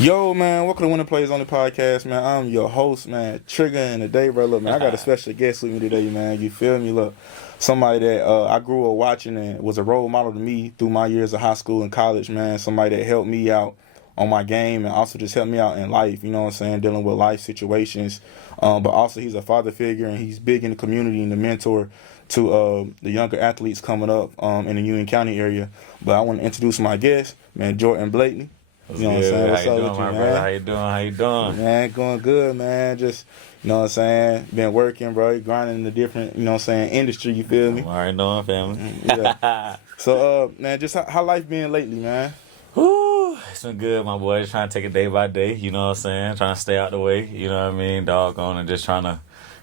Yo, man, welcome to Winning Plays on the podcast, man. I'm your host, man, Trigger, and today, bro, look, man, I got a special guest with me today, man. You feel me? Look, somebody that I grew up watching and was a role model to me through my years of high school and college, man. Somebody that helped me out on my game and also just helped me out in life, you know what I'm saying, dealing with life situations. But also he's a father figure and he's big in the community and a mentor to the younger athletes coming up in the Union County area. But I want to introduce my guest, man, Jordan Blakeney. You know what I'm saying? What's up with you, man? Brother? How you doing? Man, going good, man. Just, you know what I'm saying, been working, bro, grinding in the different, you know what I'm saying, industry, you feel me? All right, doing, family. Yeah. So, man, just how life been lately, man? Whew, it's been good, my boy. Just trying to take it day by day, you know what I'm saying? Trying to stay out the way, you know what I mean? Doggone, and just trying to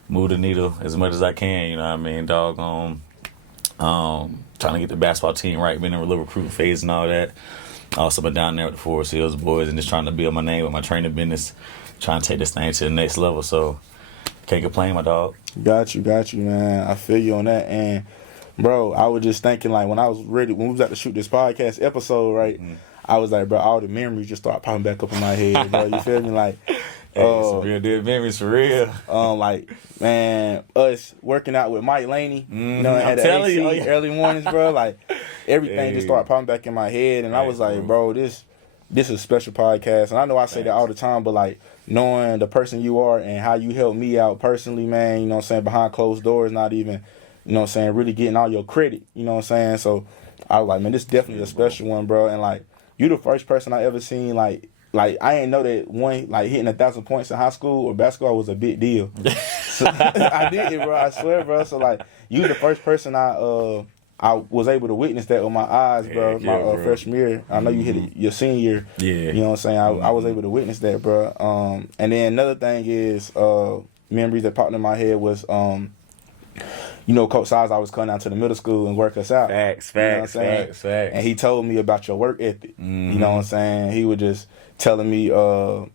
move the needle as much as I can, you know what I mean? Doggone, trying to get the basketball team right, been in a little recruiting phase and all that. Also been down there with the Forest Hills boys and just trying to build my name with my training business, trying to take this thing to the next level. So can't complain, my dog. Got you, man. I feel you on that. And, bro, I was just thinking, like, when we was about to shoot this podcast episode, right, I was like, bro, all the memories just start popping back up in my head, bro. You feel me? Like, hey, some real good memories for real. Like, man, us working out with Mike Laney, you know, at the you, early mornings, bro. Like, everything just started popping back in my head, and I was like, bro, this is a special podcast. And I know I say that all the time, but like knowing the person you are and how you helped me out personally, man, you know what I'm saying, behind closed doors, not even, you know what I'm saying, really getting all your credit, you know what I'm saying. So I was like, man, this is definitely a special one, bro. And like, you the first person I ever seen like I didn't know that hitting 1,000 points in high school or basketball was a big deal. So, I did it, bro. I swear, bro. So like, you the first person I was able to witness that with my eyes, bro. My freshman year. I know you hit it your senior year. Yeah. You know what I'm saying? I was able to witness that, bro. And then another thing is memories that popped in my head was you know, Coach Size always come down to the middle school and work us out. Facts. And he told me about your work ethic. You know what I'm saying? He was just telling me how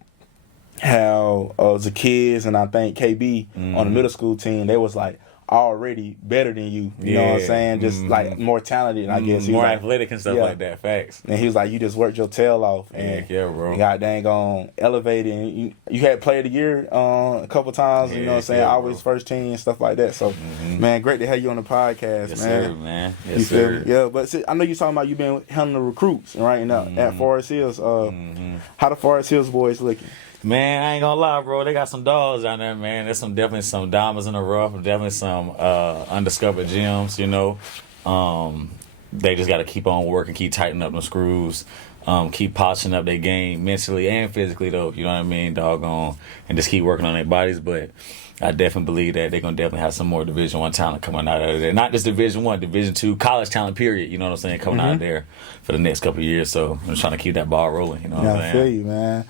the kids and I think KB on the middle school team, they was like already better than you. You know what I'm saying? Just like more talented, I guess. More like, athletic and stuff like that. Facts. And he was like, you just worked your tail off. And bro. You got dang on elevated. You had player of the year a couple times, you know what I'm saying? Always first team and stuff like that. So, man, great to have you on the podcast, yes, man. Sir, man. Yes, you feel me? Yeah, but see, I know you talking about you been handling the recruits right now at Forest Hills. How the Forest Hills boys looking? Man, I ain't gonna lie, bro. They got some dogs down there, man. There's definitely some diamonds in the rough. Definitely some undiscovered gems, you know. They just got to keep on working, keep tightening up the screws, keep polishing up their game mentally and physically, though. You know what I mean? Doggone. And just keep working on their bodies. But I definitely believe that they're going to definitely have some more Division I talent coming out of there. Not just Division I, Division II, college talent, period. You know what I'm saying? Coming out of there for the next couple of years. So I'm just trying to keep that ball rolling. You know what I'm saying? I feel you, man.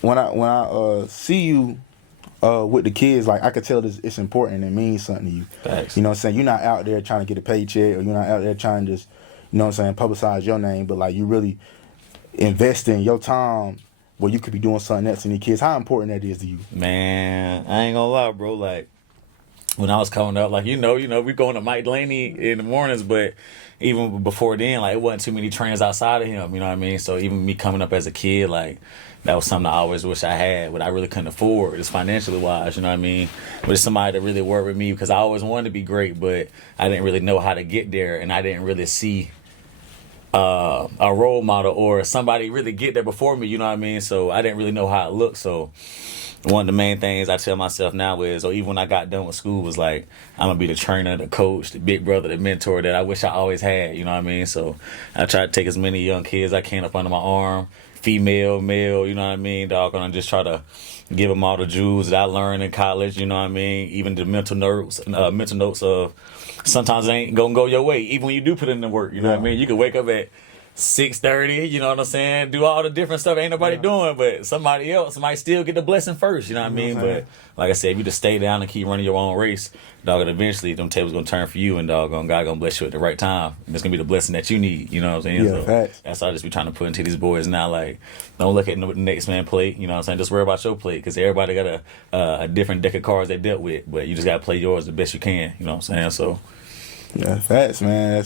When I see you with the kids, like I could tell it's important and it means something to you. Thanks. You know what I'm saying? You're not out there trying to get a paycheck or you're not out there trying to just, you know what I'm saying, publicize your name, but like you really investing your time where you could be doing something else in your kids. How important that is to you? Man, I ain't gonna lie, bro. Like when I was coming up, like you know, we going to Mike Laney in the mornings, but even before then, like it wasn't too many trains outside of him. You know what I mean? So even me coming up as a kid, like that was something I always wish I had, but I really couldn't afford, just financially wise. You know what I mean? But it's somebody that really worked with me because I always wanted to be great, but I didn't really know how to get there, and I didn't really see a role model or somebody really get there before me. You know what I mean? So I didn't really know how it looked. So one of the main things I tell myself now is, or even when I got done with school, was like, I'm going to be the trainer, the coach, the big brother, the mentor that I wish I always had, you know what I mean? So I try to take as many young kids as I can up under my arm, female, male, you know what I mean, dog, and just try to give them all the jewels that I learned in college, you know what I mean, even the mental notes of sometimes it ain't going to go your way, even when you do put in the work, you know what I mean? You can wake up at 6:30, you know what I'm saying? Do all the different stuff ain't nobody doing, but somebody else might still get the blessing first, you know what I mean? But like I said, if you just stay down and keep running your own race, dog, and eventually them tables gonna turn for you, and God gonna bless you at the right time. And it's gonna be the blessing that you need, you know what I'm saying? Yeah, so facts. that's what I just be trying to put into these boys now. Like, don't look at the next man plate, you know what I'm saying? Just worry about your plate, because everybody got a different deck of cards they dealt with, but you just gotta play yours the best you can, you know what I'm saying? So yeah, facts, man.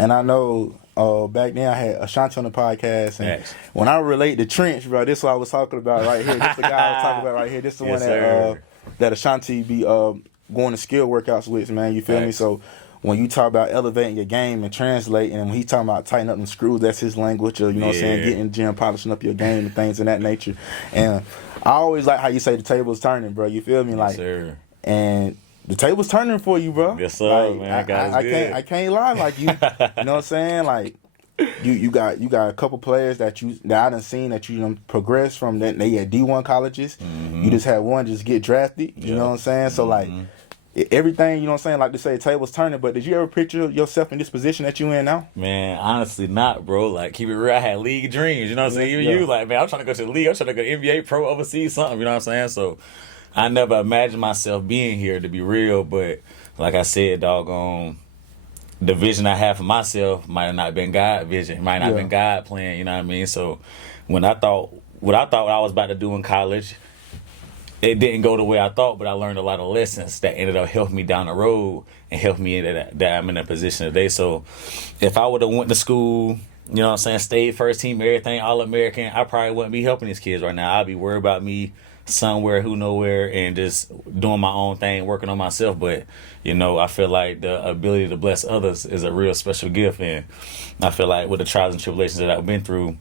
And I know back then I had Ashanti on the podcast, and Yes. when I relate to Trench, bro, this is what I was talking about right here. This the guy I was talking about right here. This the Yes, one sir. that Ashanti be going to skill workouts with, man. You feel me? Facts. So when you talk about elevating your game and translating, and when he talking about tighten up them screws, that's his language. Of, you know what I'm saying? Yeah. Getting in the gym, polishing up your game and things of that nature. And I always like how you say the table's turning, bro. You feel me? Yes, Like, sir. and the table's turning for you, bro. Yes, sir, Like, man. God is good. I can't lie. Like you know what I'm saying? Like you got a couple players that I done seen that you done progress from that they at D1 colleges. You just had one just get drafted. You know what I'm saying? So like everything, you know what I'm saying? Like to say the table's turning, but did you ever picture yourself in this position that you in now? Man, honestly not, bro. Like, keep it real. I had league dreams, you know what I'm saying? Even Yeah. you, like, man, I'm trying to go to the league. I'm trying to go NBA, pro, overseas, something, you know what I'm saying? So, I never imagined myself being here, to be real, but like I said, doggone, the vision I have for myself might have not been God vision. It might not have been God plan, you know what I mean? So, when I thought what I was about to do in college, it didn't go the way I thought, but I learned a lot of lessons that ended up helping me down the road and helped me that I'm in a position today. So if I would have went to school, you know what I'm saying, stayed first team, everything, All-American, I probably wouldn't be helping these kids right now. I'd be worried about me somewhere, who nowhere, and just doing my own thing, working on myself. But, you know, I feel like the ability to bless others is a real special gift. And I feel like with the trials and tribulations that I've been through,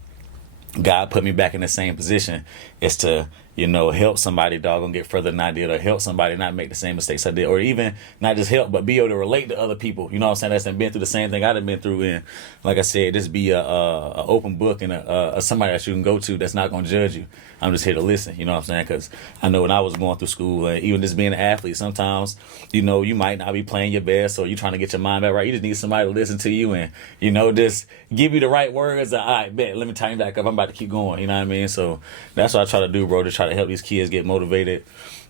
God put me back in the same position is to, you know, help somebody, doggone, get further than I did, or help somebody not make the same mistakes I did, or even not just help, but be able to relate to other people. You know what I'm saying? That's been through the same thing I've been through. And like I said, just be a open book and a somebody that you can go to that's not going to judge you. I'm just here to listen. You know what I'm saying? Because I know when I was going through school, and even just being an athlete, sometimes, you know, you might not be playing your best, or you're trying to get your mind back right. You just need somebody to listen to you and, you know, just give you the right words. All right, bet, let me tighten back up. I'm about to keep going. You know what I mean? So that's what I try to do, bro, to try to help these kids get motivated.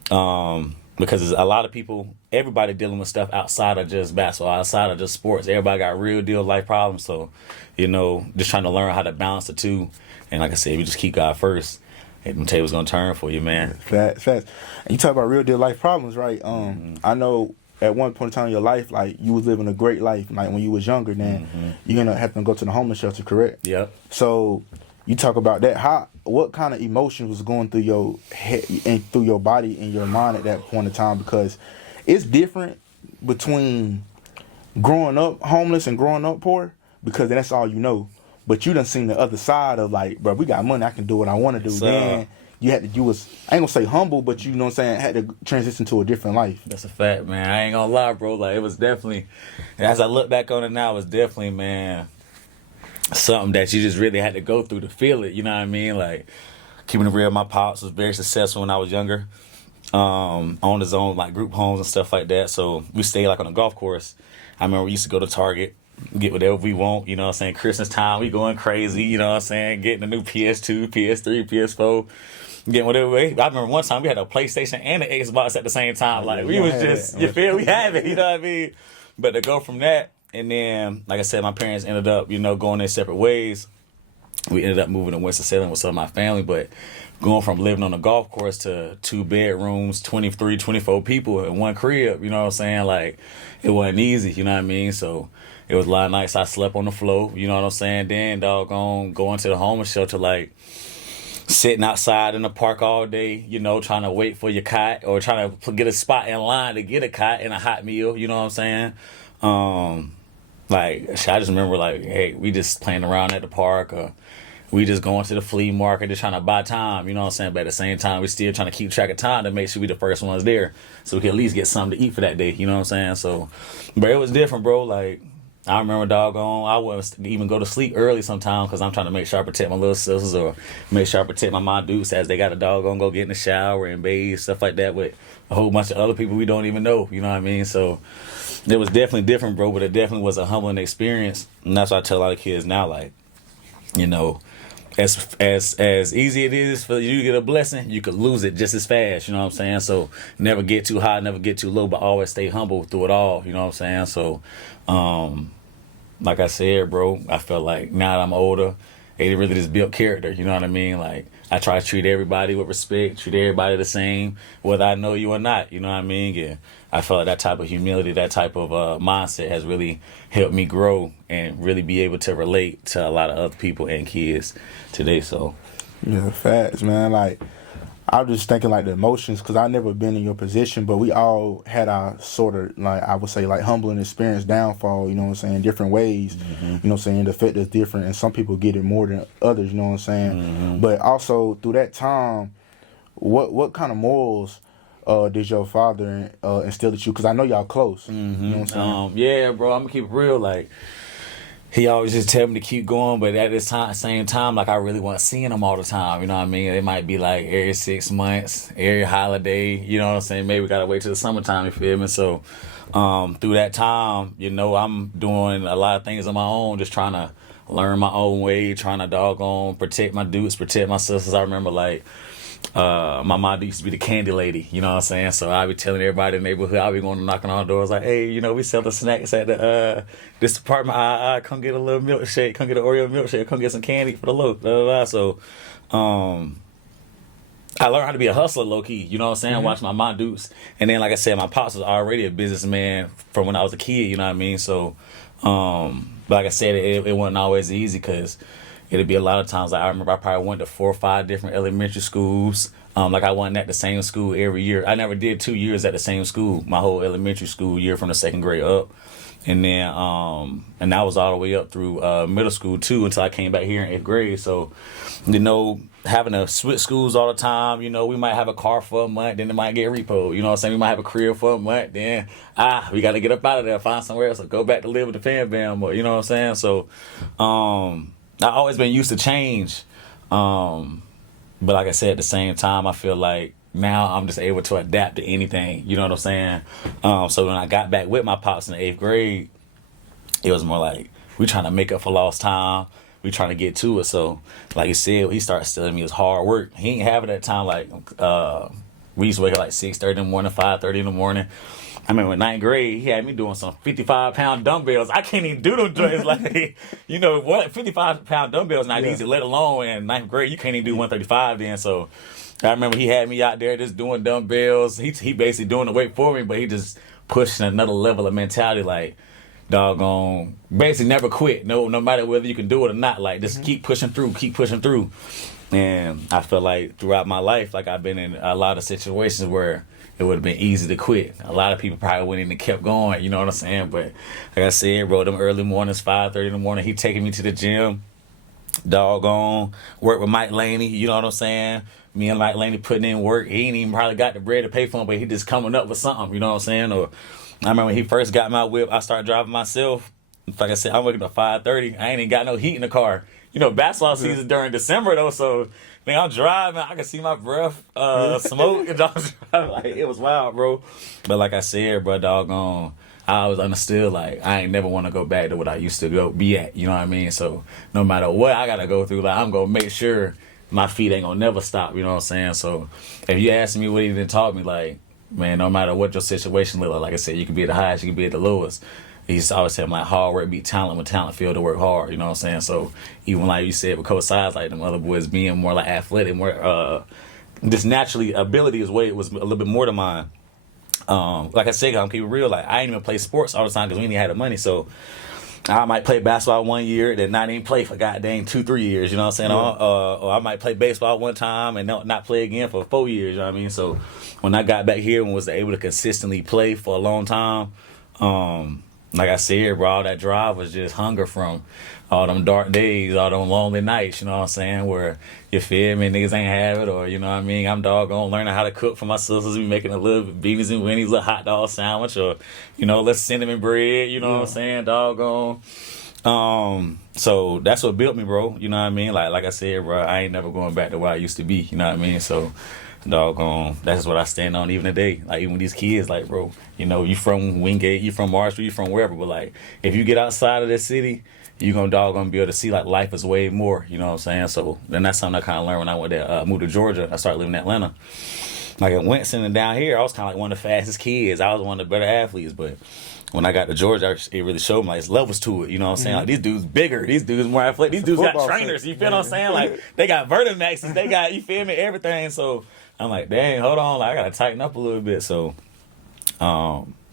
Because a lot of people, everybody dealing with stuff outside of just basketball, outside of just sports. Everybody got real deal life problems. So, you know, just trying to learn how to balance the two. And like I said, if you just keep God first, the table's gonna turn for you, man. Facts. And you talk about real deal life problems, right? I know at one point in time in your life, like you was living a great life, like when you was younger. Then you're gonna have to go to the homeless shelter, correct? Yep. So you talk about that. What kind of emotions was going through your head and through your body and your mind at that point in time? Because it's different between growing up homeless and growing up poor, because that's all you know. But you done seen the other side of like, bro, we got money, I can do what I want to do. So, then you was, I ain't gonna say humble, but you know what I'm saying, had to transition to a different life. That's a fact, man. I ain't gonna lie, bro. Like, it was definitely, as I look back on it now, it was definitely, man, something that you just really had to go through to feel it. You know what I mean? Like, keeping it real, my pops was very successful when I was younger. On his own, like, group homes and stuff like that. So we stayed, like, on a golf course. I remember we used to go to Target, get whatever we want, you know what I'm saying? Christmas time, we going crazy, you know what I'm saying? Getting a new PS2, PS3, PS4, getting whatever. I remember one time we had a PlayStation and an Xbox at the same time. Like, we was just, you feel, we have it, you know what I mean? But to go from that, and then, like I said, my parents ended up, you know, going their separate ways. We ended up moving to Winston-Salem with some of my family, but going from living on a golf course to 2 bedrooms, 23, 24 people in one crib, you know what I'm saying? Like, it wasn't easy, you know what I mean? So it was a lot of nights I slept on the floor, you know what I'm saying? Then, doggone, going to the homeless shelter, like, sitting outside in the park all day, you know, trying to wait for your cot, or trying to get a spot in line to get a cot and a hot meal, you know what I'm saying? Like, I just remember, like, hey, we just playing around at the park, or we just going to the flea market, just trying to buy time, you know what I'm saying? But at the same time, we still trying to keep track of time to make sure we the first ones there, so we can at least get something to eat for that day, you know what I'm saying? So, but it was different, bro. Like, I remember, doggone, I wouldn't even go to sleep early sometimes because I'm trying to make sure I protect my little sisters, or make sure I protect my dudes as they got a doggone go get in the shower and bathe, stuff like that, with a whole bunch of other people we don't even know, you know what I mean? So it was definitely different, bro, but it definitely was a humbling experience. And that's what I tell a lot of kids now, like, you know, as easy it is for you to get a blessing, you could lose it just as fast, you know what I'm saying? So never get too high, never get too low, but always stay humble through it all, you know what I'm saying? So, like I said, bro, I felt like now that I'm older, It really just built character. You know what I mean? Like, I try to treat everybody with respect, treat everybody the same, whether I know you or not. You know what I mean? Yeah. I feel like that type of humility, that type of mindset has really helped me grow and really be able to relate to a lot of other people and kids today. So, yeah, facts, man. Like, I was just thinking like the emotions, because I never been in your position, but we all had our sort of, like, I would say, like, humbling experience, downfall, you know what I'm saying, different ways, you know what I'm saying, the effect is different, and some people get it more than others, you know what I'm saying, but also through that time, what kind of morals did your father instill at you? Because I know y'all close, you know what I'm saying? Yeah, bro, I'm gonna keep it real, like, he always just tell me to keep going, but at this same time, like, I really wasn't seeing him all the time. You know what I mean? It might be like every 6 months, every holiday. You know what I'm saying? Maybe we gotta wait till the summertime. You feel me? So, through that time, you know, I'm doing a lot of things on my own, just trying to learn my own way, trying to doggone protect my dudes, protect my sisters. I remember, like, my mom used to be the candy lady, you know what I'm saying? So I be telling everybody in the neighborhood, I be going to knocking on doors like, hey, you know, we sell the snacks at the this department. Come get a little milkshake, come get an Oreo milkshake, come get some candy for the low. Blah, blah, blah. So I learned how to be a hustler low key, you know what I'm saying? Watch my mom dudes. And then, like I said, my pops was already a businessman from when I was a kid, you know what I mean? So but like I said, it wasn't always easy, because it'd be a lot of times, like, I remember I probably went to 4 or 5 different elementary schools. Like, I wasn't at the same school every year. I never did 2 years at the same school, my whole elementary school year from the 2nd grade up. And then, and that was all the way up through middle school too, until I came back here in 8th grade. So, you know, having to switch schools all the time, you know, we might have a car for a month, then it might get repoed. You know what I'm saying? We might have a career for a month, then, we got to get up out of there, find somewhere else, or go back to live with the fam bam, or, you know what I'm saying? So, I've always been used to change. But like I said, at the same time, I feel like now I'm just able to adapt to anything. You know what I'm saying? So when I got back with my pops in the 8th grade, it was more like, we trying to make up for lost time. We trying to get to it. So like you said, he started telling me it was hard work. He ain't have it at that time. Like, we used to wake up like 6:30 in the morning, 5:30 in the morning. I remember in 9th grade, he had me doing some 55-pound dumbbells. I can't even do them joints. Like, you know, what 55-pound dumbbells not easy, let alone in 9th grade, you can't even do 135 then. So I remember he had me out there just doing dumbbells. He basically doing the weight for me, but he just pushing another level of mentality, like, doggone, basically never quit. No matter whether you can do it or not. Like, just keep pushing through, keep pushing through. And I feel like throughout my life, like, I've been in a lot of situations where it would have been easy to quit. A lot of people probably went in and kept going, you know what I'm saying? But like I said, bro, them early mornings, 5:30 in the morning, he taking me to the gym, doggone, work with Mike Laney, you know what I'm saying? Me and Mike Laney putting in work. He ain't even probably got the bread to pay for him, but he just coming up with something, you know what I'm saying? Or I remember when he first got my whip, I started driving myself. Like I said, I'm working at 5:30. I ain't even got no heat in the car. You know, basketball season during December, though, so, man, I'm driving. I can see my breath smoke. And I was driving. Like, it was wild, bro. But like I said, bro, doggone, I always understood, like, I ain't never want to go back to what I used to be at. You know what I mean? So no matter what I got to go through, like, I'm going to make sure my feet ain't going to never stop. You know what I'm saying? So if you ask me what he done taught me, like, man, no matter what your situation look like I said, you can be at the highest, you can be at the lowest. He used to always say, like, hard work beat talent when talent fail to work hard. You know what I'm saying? So even like you said with Coach Size, like, them other boys being more like athletic, more just naturally ability is way it was a little bit more than mine. Like I said, I'm keeping it real. Like, I ain't even play sports all the time because we ain't had the money. So I might play basketball 1 year, then not even play for goddamn 2-3 years. You know what I'm saying? Or I might play baseball one time and not play again for 4 years. You know what I mean? So when I got back here and was able to consistently play for a long time, like I said, bro, all that drive was just hunger from all them dark days, all them lonely nights, you know what I'm saying, where, you feel me, niggas ain't have it, or, you know what I mean, I'm doggone learning how to cook for my sisters, be making a little beanies and winnies, little hot dog sandwich, or, you know, little cinnamon bread, you know what I'm saying, doggone. So that's what built me, bro, you know what I mean, like I said, bro, I ain't never going back to where I used to be, you know what I mean, so doggone, that's what I stand on even today. Like, even with these kids, like, bro, you know, you from Wingate, you from Marshall, you from wherever, but like, if you get outside of this city, you gonna be able to see like life is way more. You know what I'm saying? So then that's something I kind of learned when I went there, moved to Georgia. I started living in Atlanta. Like in Winston and down here, I was kind of like one of the fastest kids. I was one of the better athletes, but when I got to Georgia, it really showed me like it's levels to it. You know what I'm saying? Like these dudes bigger, these dudes more athletic, these dudes got trainers. You feel what I'm saying? Like they got Vertimaxes, they got, you feel me, everything. So I'm like, dang, hold on, like I gotta tighten up a little bit. So,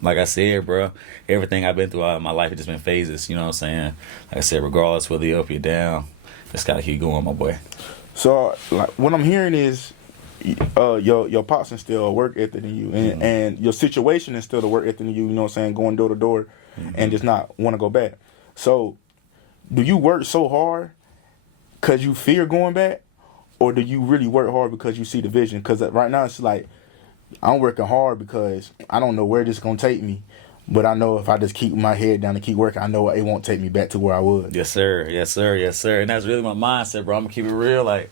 like I said, bro, everything I've been through all my life has just been phases. You know what I'm saying? Like I said, regardless whether you're up or down, just gotta keep going, my boy. So like what I'm hearing is, your pops instill a work ethic in you, and your situation instilled a work ethic in you. You know what I'm saying? Going door to door, and just not want to go back. So, do you work so hard because you fear going back, or do you really work hard because you see the vision? Because right now it's like I'm working hard because I don't know where this is gonna take me, but I know if I just keep my head down and keep working, I know it won't take me back to where I was. Yes, sir. Yes, sir. Yes, sir. And that's really my mindset, bro. I'm gonna keep it real, like,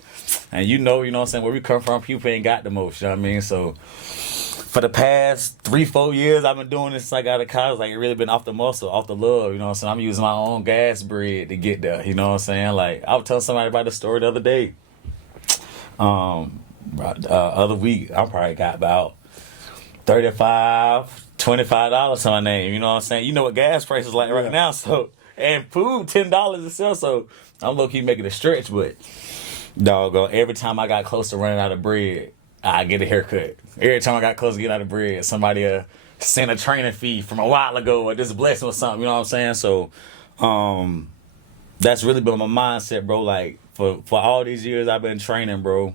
and you know what I'm saying, where we come from, people ain't got the most, you know what I mean? So for the past 3-4 years I've been doing this since I got out of college, like it really been off the muscle, off the love, you know what I'm saying? I'm using my own gas bread to get there, you know what I'm saying? Like I was telling somebody about the story the other day. Other week I probably got about $25 to my name, you know what I'm saying? You know what gas prices like right now, so, and food $10 itself, so I'm low-key making a stretch, but doggone, every time I got close to running out of bread, I get a haircut. Every time I got close to getting out of bread, somebody sent a training fee from a while ago or just blessing or something, you know what I'm saying? So that's really been my mindset, bro. Like for all these years I've been training, bro.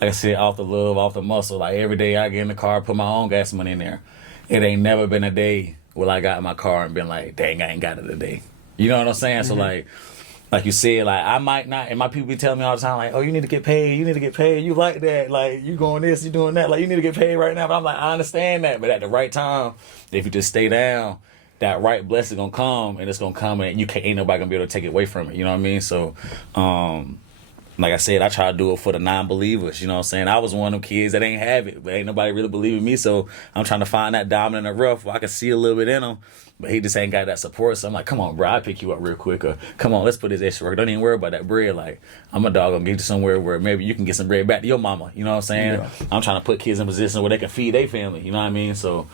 Like I said, off the love, off the muscle. Like every day I get in the car, put my own gas money in there. It ain't never been a day where I got in my car and been like, dang, I ain't got it today. You know what I'm saying? So like you said, like I might not, and my people be telling me all the time, like, oh, you need to get paid, you like that, like you going this, you doing that, like you need to get paid right now. But I'm like, I understand that, but at the right time, if you just stay down, that right blessing gonna come, and it's gonna come, and ain't nobody gonna be able to take it away from it. You know what I mean? So, like I said, I try to do it for the non-believers. You know what I'm saying? I was one of them kids that ain't have it, but ain't nobody really believing me. So I'm trying to find that diamond in the rough where I can see a little bit in him, but he just ain't got that support. So I'm like, come on, bro, I'll pick you up real quick. Or come on, let's put this extra work. Don't even worry about that bread. Like, I'm a dog. Gonna get you somewhere where maybe you can get some bread back to your mama. You know what I'm saying? Yeah. I'm trying to put kids in positions where they can feed their family. You know what I mean? So,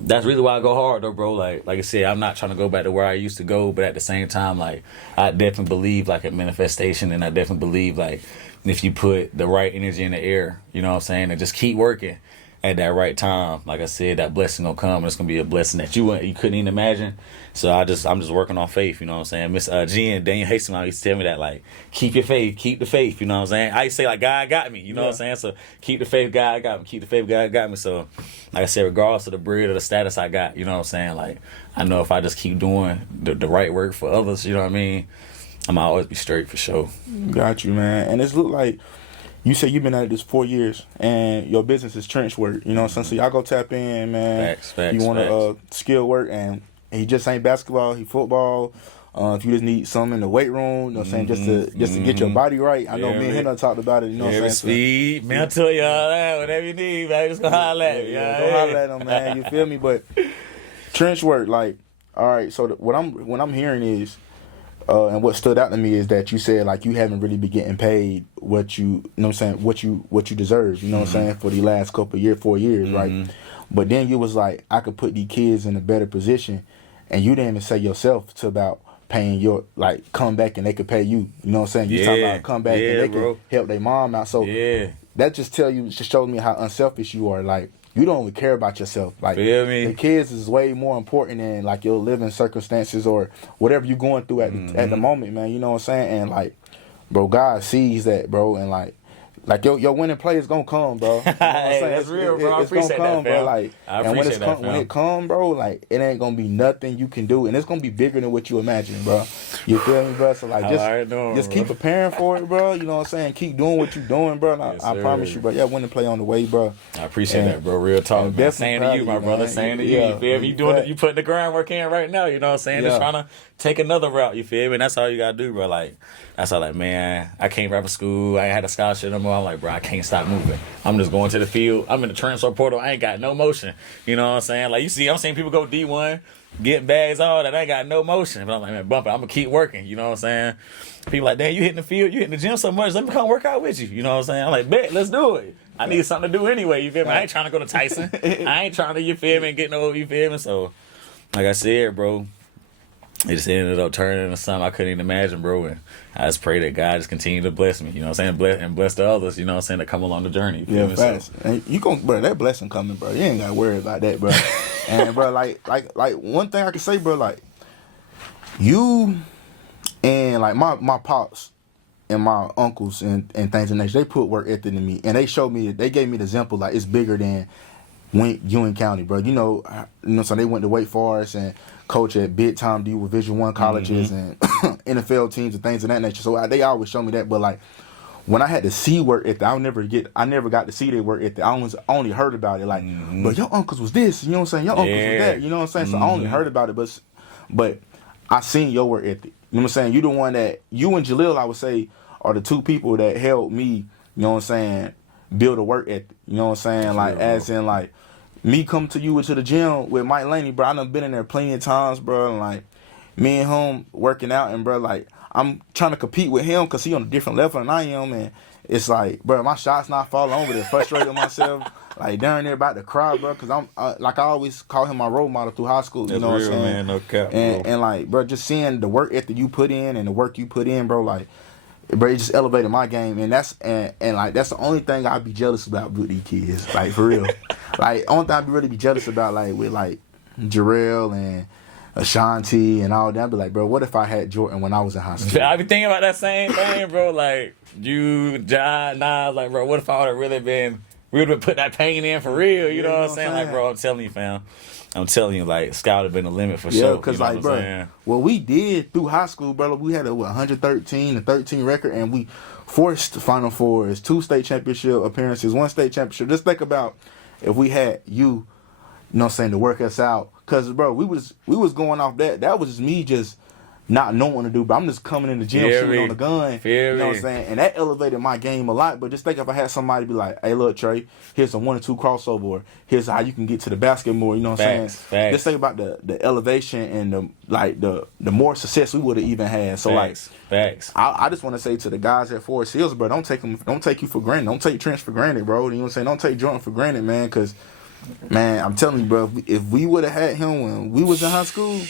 that's really why I go hard though, bro. Like I said, I'm not trying to go back to where I used to go, but at the same time, like I definitely believe like in manifestation, and I definitely believe like if you put the right energy in the air, you know what I'm saying, and just keep working at that right time, like I said, that blessing gonna come, and it's gonna be a blessing that you couldn't even imagine. So I'm just working on faith, you know what I'm saying. Miss G and Daniel Hastings used to tell me that, like, keep your faith, keep the faith, you know what I'm saying. I used to say like, God got me, you know what I'm saying. So keep the faith, God got me. Keep the faith, God got me. So like I said, regardless of the bread or the status I got, you know what I'm saying. Like I know if I just keep doing the right work for others, you know what I mean, I'm gonna always be straight for sure. Got you, man. And it's look like you say you've been at this 4 years, and your business is trench work. You know what I'm saying? So y'all go tap in, man. Facts, you want to skill work, and he just ain't basketball, he football. If you just need something in the weight room, you know what I'm saying, just to get your body right. I know me and him done talked about it, you know what I'm saying? Speed, man, I'll tell y'all that, whatever you need, man, just go holler at me. Go holler at him, man, you feel me? But trench work, like, all right, so what I'm hearing is, and what stood out to me is that you said like you haven't really been getting paid what you know what I'm saying, what you deserve, you know what I'm saying, for the last couple of years, 4 years, right? But then you was like, I could put these kids in a better position, and you didn't even say yourself to about paying your, like, come back and they could pay you. You know what I'm saying? You talking about come back and they can help their mom out. So that just shows me how unselfish you are. Like, you don't even care about yourself. Like, feel me? The kids is way more important than like your living circumstances or whatever you're going through at the moment, man. You know what I'm saying? And like, bro, God sees that, bro, and like your winning play is gonna come, bro. You know what I'm saying? That's real, bro. I appreciate gonna come, that, fam. bro. Like, I appreciate that, fam. When it come, bro, like it ain't gonna be nothing you can do, and it's gonna be bigger than what you imagine, bro. You feel me, bro? So like, just keep preparing for it, bro. You know what I'm saying? Keep doing what you're doing, bro. And I promise you, bro. Yeah, winning play on the way, bro. I appreciate that, bro. Real talk, man. Saying to you, my brother. Saying to you, you feel me? You putting the groundwork in right now. You know what I'm saying? Just trying to take another route. You feel me? And that's all you gotta do, bro. Like, I saw like, man, I can't rap for school. I ain't had a scholarship no more. I'm like, bro, I can't stop moving. I'm just going to the field. I'm in the transfer portal. I ain't got no motion. You know what I'm saying? Like, I'm seeing people go D1, get bags, all that. I ain't got no motion. But I'm like, man, bump it. I'm going to keep working. You know what I'm saying? People like, damn, you hitting the field, you hitting the gym so much. Let me come work out with you. You know what I'm saying? I'm like, bet, let's do it. I need something to do anyway. You feel me? I ain't trying to go to Tyson. I ain't trying to, you feel me, and get no, you feel me? So, like I said, bro, it just ended up turning into something I couldn't even imagine, bro. And I just pray that God just continue to bless me, you know what I'm saying? And bless the others, you know what I'm saying, that come along the journey. You feel me? Fast. So, and you gon' bro, that blessing coming, bro. You ain't gotta worry about that, bro. And bro, like one thing I can say, bro, like you and like my pops and my uncles and things of nature, they put work ethic in me, and they showed me, they gave me the example like it's bigger than Ewing County, bro. You know, so they went to Wake Forest and coach at big time Division I colleges and NFL teams and things of that nature. So they always show me that. But like when I had to see work ethic, I never got to see their work ethic. I only heard about it. Like, but your uncles was this, you know what I'm saying? Your uncles was that, you know what I'm saying? So I only heard about it, but I seen your work ethic. You know what I'm saying? You the one that, you and Jalil, I would say, are the two people that helped me, you know what I'm saying, build a work ethic. You know what I'm saying? Like, as in, like, me come to you to the gym with Mike Laney, bro, I done been in there plenty of times, bro, and, like, me and him working out, and, bro, like, I'm trying to compete with him because he on a different level than I am, and it's like, bro, my shots not falling over there, frustrated myself, like, down there about to cry, bro, because I'm, like, I always call him my role model through high school, you know what I'm saying? Man, no cap, bro. And, like, bro, just seeing the work ethic you put in and the work you put in, bro, like, bro, it just elevated my game, and that's like that's the only thing I'd be jealous about with these kids, like, for real. Like, only thing I'd really be jealous about, like, with like Jarrell and Ashanti and all that, I'd be like, bro, what if I had Jordan when I was in high school? I be thinking about that same thing, bro. Like, you, John, Nas, like, bro, what if I would have really been putting that pain in for real? You know what I'm saying? Like, bro, I'm telling you, fam. I'm telling you, like, sky would have been the limit for sure. Yeah, because, like, bro, what we did through high school, bro, we had a 113 record, and we forced Final Fours, 2 state championship appearances, 1 state championship. Just think about if we had you know what I'm saying, to work us out. Because, bro, we was going off that. That was just me just not knowing what to do, but I'm just coming in the gym shooting on the gun. You know what I'm saying? And that elevated my game a lot. But just think if I had somebody be like, hey, look, Trey, here's a 1 or 2 crossover. Or here's how you can get to the basket more. You know what I'm saying? Facts. Just think about the elevation and the more success we would have even had. So Facts. I just want to say to the guys at Forest Hills, bro, don't take you for granted. Don't take Trench for granted, bro. You know what I'm saying? Don't take Jordan for granted, man. Because, man, I'm telling you, bro, if we would have had him when we was in high school,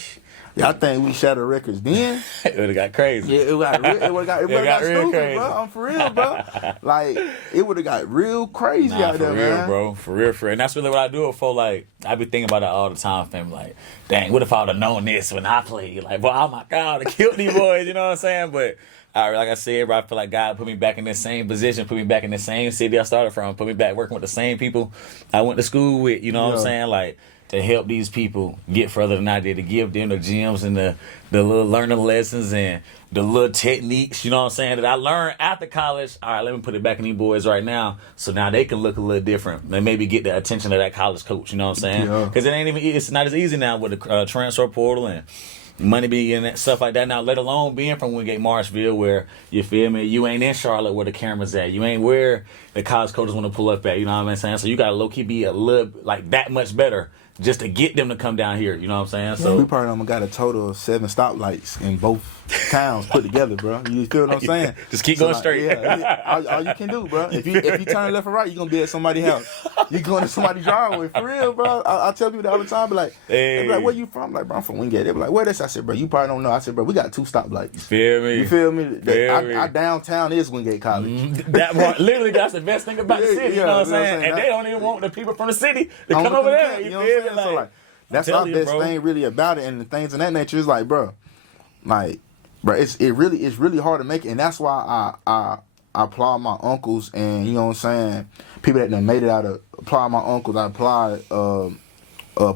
I think we shattered records then. It would have got crazy. Yeah, it would have got real stupid, crazy, bro. I'm for real, bro. Like, it would have got real crazy out there, man. Bro. For real. And that's really what I do it for. Like, I be thinking about it all the time, fam. Like, dang, what if I would have known this when I played? Like, boy, oh my God, I killed these boys, you know what I'm saying? But, like I said, bro, I feel like God put me back in this same position, put me back in the same city I started from, put me back working with the same people I went to school with, you know what I'm saying? Like, to help these people get further than I did, to give them the gems and the little learning lessons and the little techniques, you know what I'm saying, that I learned after college. All right, let me put it back in these boys right now, so now they can look a little different. They maybe get the attention of that college coach, you know what I'm saying? Because it's not as easy now with the transfer portal and money being and stuff like that now, let alone being from Wingate Marshville, where, you feel me, you ain't in Charlotte where the camera's at, you ain't where the college coaches want to pull up at, you know what I'm saying? So you got to low-key be a little, like, that much better just to get them to come down here, you know what I'm saying? So we probably got a total of 7 stoplights in both towns put together, bro. You feel what I'm saying? Just keep going straight. All you can do, bro. If you turn left or right, you're gonna be at somebody's house. You going to somebody's driveway, for real, bro. I tell people that all the time, be like, they be like, where you from? Like, bro, I'm from Wingate. They be like, where this? I said, bro, you probably don't know. I said, bro, we got 2 stoplights. You feel me? Our downtown is Wingate College. That part, literally, that's the best thing about the city. You know what I'm saying? And they don't even want the people from the city to come over there. You feel me? So, that's our best thing really about it, and the things of that nature is like, bro, it's really hard to make it, and that's why I applaud my uncles, and you know what I'm saying, people that done made it out of, applaud my uncles, I applaud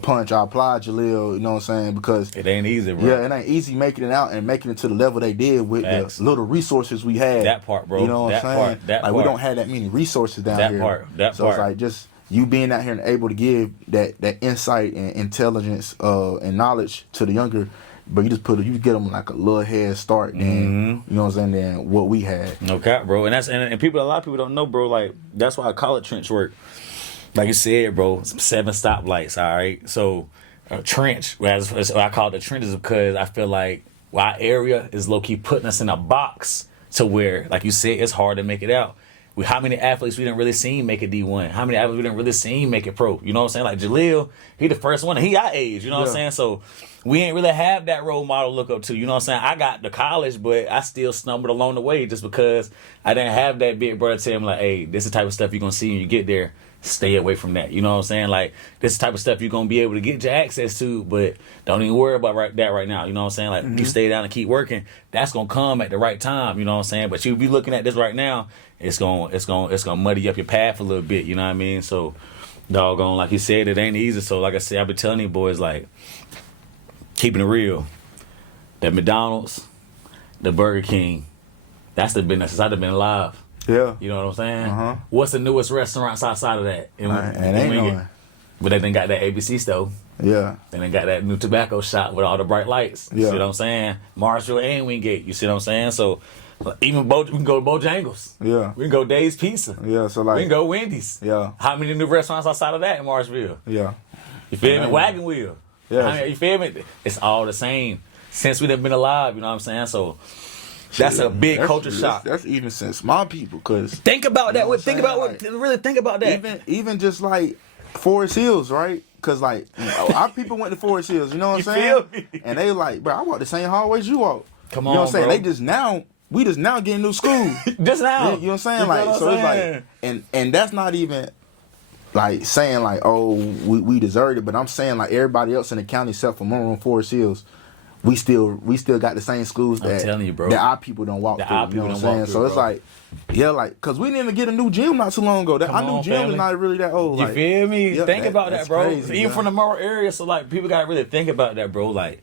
Punch, I applaud Jalil, you know what I'm saying, because it ain't easy, bro. Yeah, it ain't easy making it out and making it to the level they did with the little resources we had. That part, bro. You know what I'm saying? We don't have that many resources down here. So it's like just you being out here and able to give that insight and intelligence and knowledge to the younger but you get them like a little head start. Then you know what I'm saying. Than what we had. No cap, bro. And that's and people. A lot of people don't know, bro. Like that's why I call it trench work. Like you said, bro. 7 stoplights. All right. So a trench, as I call it the trenches, because I feel like our area is low key putting us in a box to where, like you said, it's hard to make it out. How many athletes we didn't really see make it D1? How many athletes we didn't really see make it pro? You know what I'm saying? Like Jaleel, he the first one. He our age. You know what I'm saying? So we ain't really have that role model to look up to. You know what I'm saying? I got to college, but I still stumbled along the way just because I didn't have that big brother tell me like, hey, this is the type of stuff you're going to see when you get there. Stay away from that. You know what I'm saying? Like, this is the type of stuff you're going to be able to get your access to, but don't even worry about that right now. You know what I'm saying? Like, you stay down and keep working. That's going to come at the right time. You know what I'm saying? But you be looking at this right now, it's gonna muddy up your path a little bit. You know what I mean? So, doggone, like you said, it ain't easy. So, like I said, I've been telling you boys, like, keeping it real. That McDonald's, the Burger King, that's the business since I've been alive. Yeah. You know what I'm saying? What's the newest restaurants outside of that? And ain't no. But they done got that ABC stove. Yeah. Then they got that new tobacco shop with all the bright lights. You see what I'm saying? Marshall and Wingate. You see what I'm saying? So even we can go to Bojangles. Yeah. We can go Dave's Pizza. Yeah. So like we can go Wendy's. Yeah. How many new restaurants outside of that in Marshville? Yeah. You feel me? Wagon Wheel. Yeah. You feel me? It's all the same since we done been alive. You know what I'm saying? So. That's a big culture shock. That's even since my people, cause think about that. Really think about that. Even just like Forest Hills, right? Cause like our people went to Forest Hills. You know what I'm saying? Feel me? And they like, bro, I walk the same hallways you walk. Come on, you know what I'm saying? bro. We just now getting new school. Just now. You know what I'm saying? Like so it's like and that's not even like saying like, oh, we deserved it, but I'm saying like everybody else in the county except for Monroe and Forest Hills. We still got the same schools that, telling you, bro. that our people don't walk through. You know what I'm saying? So it's like, yeah, like, cause we didn't even get a new gym not too long ago. Our new gym is not really that old. You like, feel me? Yeah, think about that, bro. Crazy, even from the Monroe area, so like people gotta really think about that, bro. Like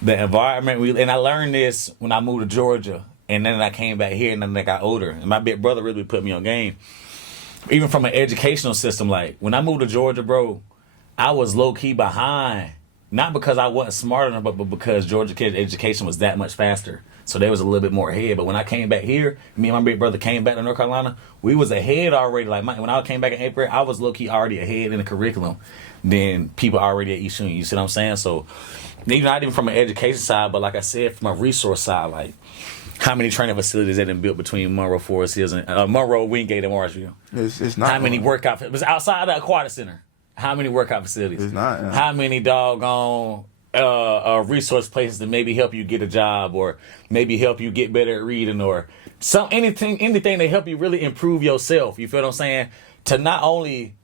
the environment and I learned this when I moved to Georgia, and then I came back here, and then I got older, and my big brother really put me on game. Even from an educational system, like when I moved to Georgia, bro, I was low key behind. Not because I wasn't smart enough, but because Georgia kids' education was that much faster. So they was a little bit more ahead. But when I came back here, me and my big brother came back to North Carolina, we was ahead already. Like when I came back in April, I was low-key already ahead in the curriculum than people already at East Union. You see what I'm saying? So not even from an education side, but like I said, from a resource side, like how many training facilities that been built between Monroe, Forest Hills, and Monroe, Wingate, and Marshville? It's not. How many workout? It was outside the aquatic center. How many workout facilities? It's not. Yeah. How many doggone resource places to maybe help you get a job or maybe help you get better at reading or anything to help you really improve yourself. You feel what I'm saying? To not only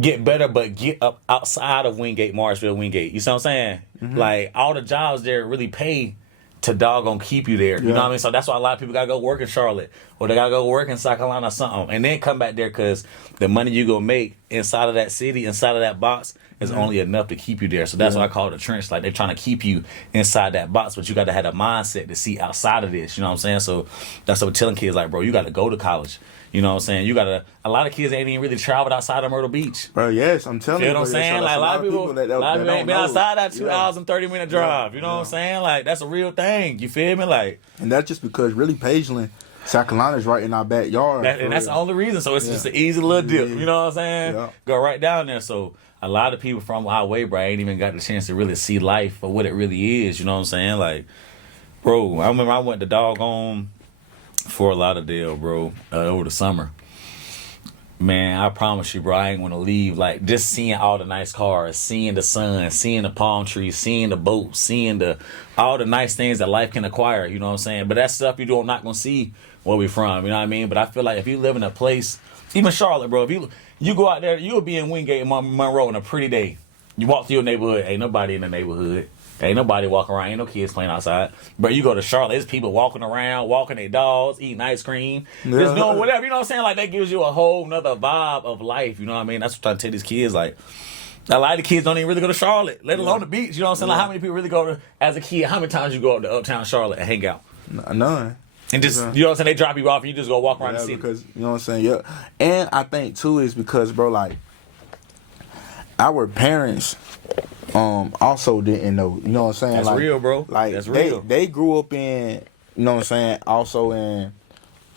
get better, but get up outside of Wingate, Marshville, Wingate. You see what I'm saying? Like all the jobs there really pay to doggone keep you there. You know what I mean? So that's why a lot of people gotta go work in Charlotte or they gotta go work in South Carolina or something and then come back there because the money you gonna make inside of that city, inside of that box is only enough to keep you there. So that's what I call it a trench. Like they're trying to keep you inside that box, but you gotta have a mindset to see outside of this. You know what I'm saying? So that's what I'm telling kids, like, bro, you gotta go to college. You know what I'm saying? A lot of kids ain't even really traveled outside of Myrtle Beach. Bro, yes, I'm telling you. You know what I'm saying? Like a lot of people ain't been outside that 2 hours and 30-minute drive. You know what I'm saying? Like that's a real thing. You feel me? Like, and that's just because really Pageland, South Carolina is right in our backyard. And that's the only reason. So it's just an easy little dip. You know what I'm saying? Yeah. Go right down there. So a lot of people from our way, bro, ain't even got the chance to really see life for what it really is. You know what I'm saying? Like, bro, I remember I went to doggone Fort Lauderdale, bro, over the summer. Man, I promise you, bro, I ain't want to leave. Like, just seeing all the nice cars, seeing the sun, seeing the palm trees, seeing the boats, seeing all the nice things that life can acquire, you know what I'm saying? But that stuff you're not going to see where we from, you know what I mean? But I feel like if you live in a place, even Charlotte, bro, if you go out there, you'll be in Wingate and Monroe on a pretty day. You walk through your neighborhood, ain't nobody in the neighborhood. Ain't nobody walking around. Ain't no kids playing outside. But you go to Charlotte, there's people walking around, walking their dogs, eating ice cream, just doing whatever. You know what I'm saying? Like, that gives you a whole nother vibe of life. You know what I mean? That's what I'm trying to tell these kids. Like, a lot of the kids don't even really go to Charlotte, let alone the beach. You know what I'm saying? Like, how many people really go to, as a kid, how many times you go up to Uptown Charlotte and hang out? None. And just, you know what I'm saying? They drop you off and you just go walk around the city. Because, you know what I'm saying? Yeah. And I think, too, is because, bro, like, our parents also didn't know. You know what I'm saying? That's like, real, bro. Like That's real. They grew up in, you know what I'm saying, also in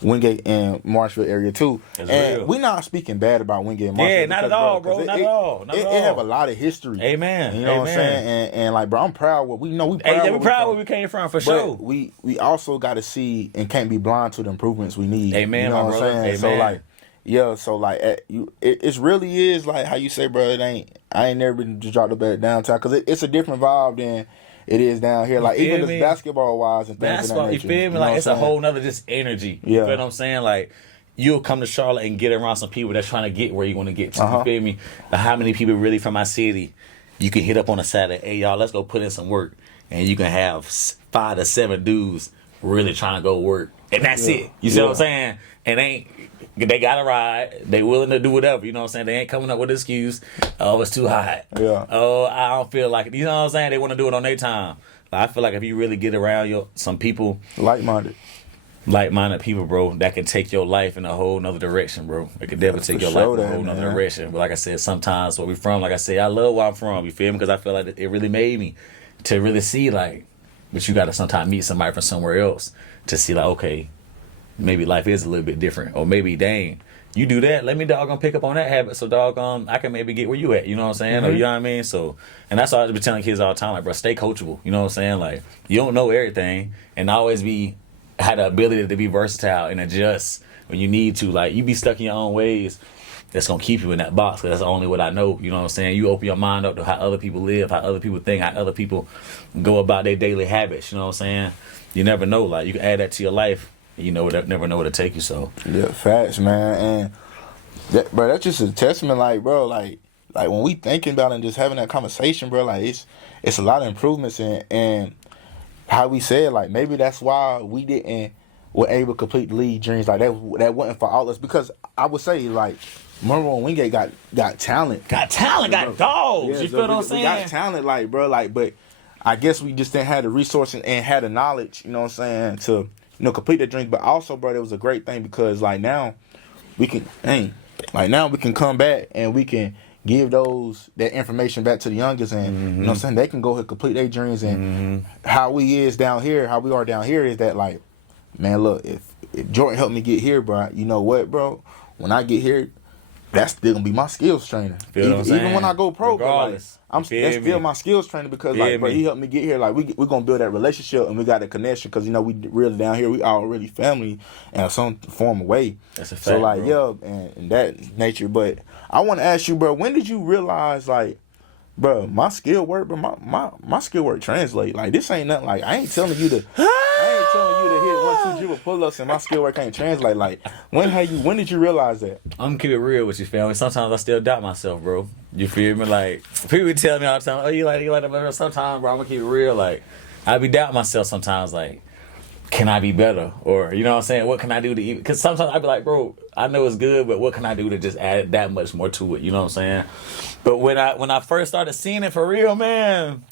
Wingate and Marshville area too. That's and real. we're not speaking bad about Wingate and Marshville. Yeah, not at all, bro. Not at all. Not at all. It have a lot of history. Amen. You know what I'm saying? And like, bro, I'm proud what we know. We proud. Hey, we proud where we came from for sure. We also got to see and can't be blind to the improvements we need. Amen, you know my what brother. I'm saying? Amen. So like, yeah. So like, it really is like how you say, bro. I ain't never been just dropped up at downtown because it's a different vibe than it is down here. Like even just basketball wise and things basketball, of that you nature. feel me? Like it's a whole nother just energy. You feel what I'm saying? Like you'll come to Charlotte and get around some people that's trying to get where you want to get to. You feel me? Like, how many people really from my city you can hit up on a Saturday? Hey y'all, let's go put in some work, and you can have 5 to 7 dudes really trying to go work, and that's it. You see what I'm saying? And they got a ride. They willing to do whatever. You know what I'm saying? They ain't coming up with an excuse. Oh, it's too hot. Yeah. Oh, I don't feel like it. You know what I'm saying? They want to do it on their time. Like, I feel like if you really get around some people, like-minded people, bro, that can take your life in a whole nother direction, bro. It can definitely take your life in a whole nother direction. But like I said, sometimes where we from, like I said, I love where I'm from. You feel me? Because I feel like it really made me to really see, like, but you got to sometimes meet somebody from somewhere else to see, like, okay, maybe life is a little bit different. Or maybe, dang, you do that, let me doggone pick up on that habit so doggone I can maybe get where you at. You know what I'm saying? Or you know what I mean? So, and that's why I be telling kids all the time, like, bro, stay coachable. You know what I'm saying? Like, you don't know everything, and always had the ability to be versatile and adjust when you need to. Like, you be stuck in your own ways, that's gonna keep you in that box, because that's only what I know. You know what I'm saying? You open your mind up to how other people live, how other people think, how other people go about their daily habits. You know what I'm saying? You never know. Like, you can add that to your life, and you never know where to take you. So yeah, facts, man. And bro, that's just a testament. Like, bro, like when we thinking about it and just having that conversation, bro, like it's a lot of improvements and how we said, like, maybe that's why we were able to complete the league dreams like that wasn't for all us. Because I would say, like, remember when Wingate got talent. Got dogs. Yeah, you feel what I'm saying? We got talent, like, bro, like, but I guess we just didn't have the resources and had the knowledge, you know what I'm saying, to, complete the dreams. But also, bro, it was a great thing because, like, now we can, now we can come back and we can give that information back to the youngest, and you know what I'm saying, they can go ahead and complete their dreams. And how we are down here is that, like, man, look, if Jordan helped me get here, bro, you know what, bro, when I get here, that's still gonna be my skills trainer. Even when I go pro, bro, like, that's still my skills trainer because, like, bro, he helped me get here. Like, we're gonna build that relationship and we got a connection because, we really down here, we all really family in some form of way. That's a fact, so, like, bro. Yeah, and that nature. But I want to ask you, bro, when did you realize, like, bro, my skill work, bro, my skill work translate. Like, this ain't nothing. Like, I ain't telling you to hit 1, 2 dribble pull-ups and my skill work ain't translate. Like, when did you realize that? I'm gonna keep it real with you, family. Sometimes I still doubt myself, bro. You feel me? Like, people tell me all the time, oh, you like that. Sometimes, bro, I'm gonna keep it real. Like, I be doubting myself sometimes. Like, can I be better? Or, you know what I'm saying? What can I do to even? Because sometimes I be like, bro, I know it's good, but what can I do to just add that much more to it? You know what I'm saying? But when I first started seeing it for real, man,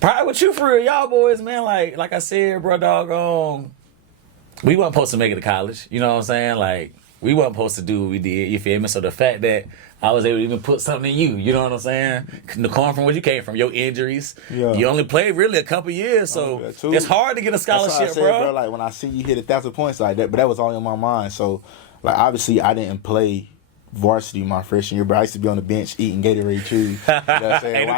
probably with you for real, y'all boys, man, like I said, bro, doggone, we weren't supposed to make it to college. You know what I'm saying? Like, we weren't supposed to do what we did. You feel me? So the fact that I was able to even put something in you know what I'm saying? The corn from where you came from, your injuries. Yeah. You only played really a couple years, so it's hard to get a scholarship, that's what I said, bro. Like, when I see you hit 1,000 points like that, but that was all in my mind. So, like, obviously, I didn't play varsity my freshman year, but I used to be on the bench eating Gatorade chews. You know what I'm saying?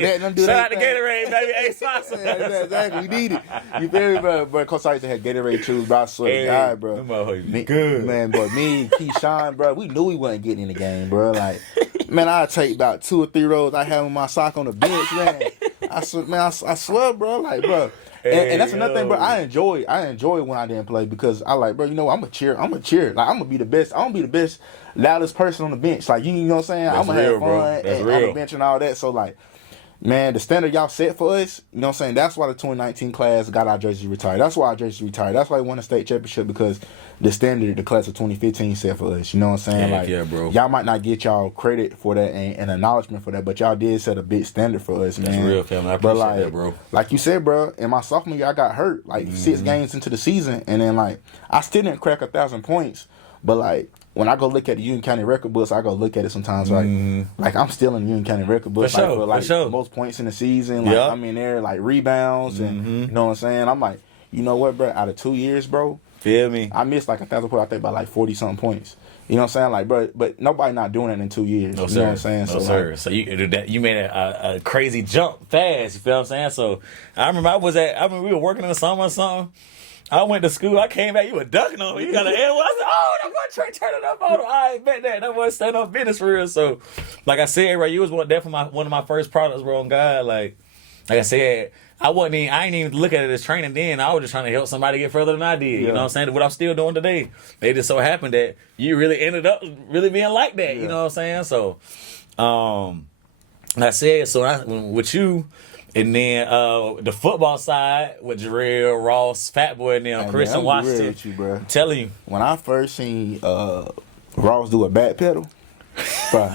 Let them do Shout out to Gatorade, baby. Hey, sponsor. Exactly. We need it. You feel me, bro? But Coach, I used to have Gatorade chews, bro. I swear to God, bro. Good. Man, boy, me, Keyshawn, bro, we knew we wasn't getting in the game, bro. Like, man, I'd take about 2 or 3 rows I have in my sock on the bench, man. I swear, bro. Like, bro. And that's another thing, bro. I enjoy when I didn't play because I like, bro, I'm a cheer. Like, I'm gonna be the best. I'm gonna be the best, loudest person on the bench. Like, you know what I'm saying? I'm gonna have fun on the bench and all that. So, like, man, the standard y'all set for us, you know what I'm saying? That's why the 2019 class got our jersey retired. That's why our jersey retired. That's why we won the state championship, because the standard the class of 2015 set for us. You know what I'm saying? Like, yeah, bro. Y'all might not get y'all credit for that and acknowledgement for that, but y'all did set a big standard for us, man. That's real, family. I appreciate that, bro. Like you said, bro, in my sophomore year, I got hurt like 6 games into the season, and then, like, I still didn't crack 1,000 points, but, like, when I go look at the Union County record books, I go look at it sometimes like I'm still in the Union County record books for sure. Most points in the season. Like I'm in there like rebounds and you know what I'm saying. I'm like, you know what, bro? Out of 2 years, bro, feel me? I missed like 1,000 points. I think by like 40 something points. You know what I'm saying? Like, bro, but nobody not doing it in 2 years. No, you sir. know what I'm saying? No, sir. So you made a crazy jump fast. You feel what I'm saying? So I remember we were working in the summer or something. I went to school. I came back. You were ducking on me. You got an L. I said, "Oh, that boy Trey turning up on him." I bet that boy stand up business for real. So, like I said, right, you was definitely one of my first products, bro. On God, like I said, I ain't even look at it as training then. I was just trying to help somebody get further than I did. You know what I'm saying? What I'm still doing today. It just so happened that you really ended up really being like that. You know what I'm saying? So, like I said, with you. And then the football side with Jarrell, Ross, Fat Boy, and them, Christian Washington. With you, bro. I'm telling you. When I first seen Ross do a back pedal, bro.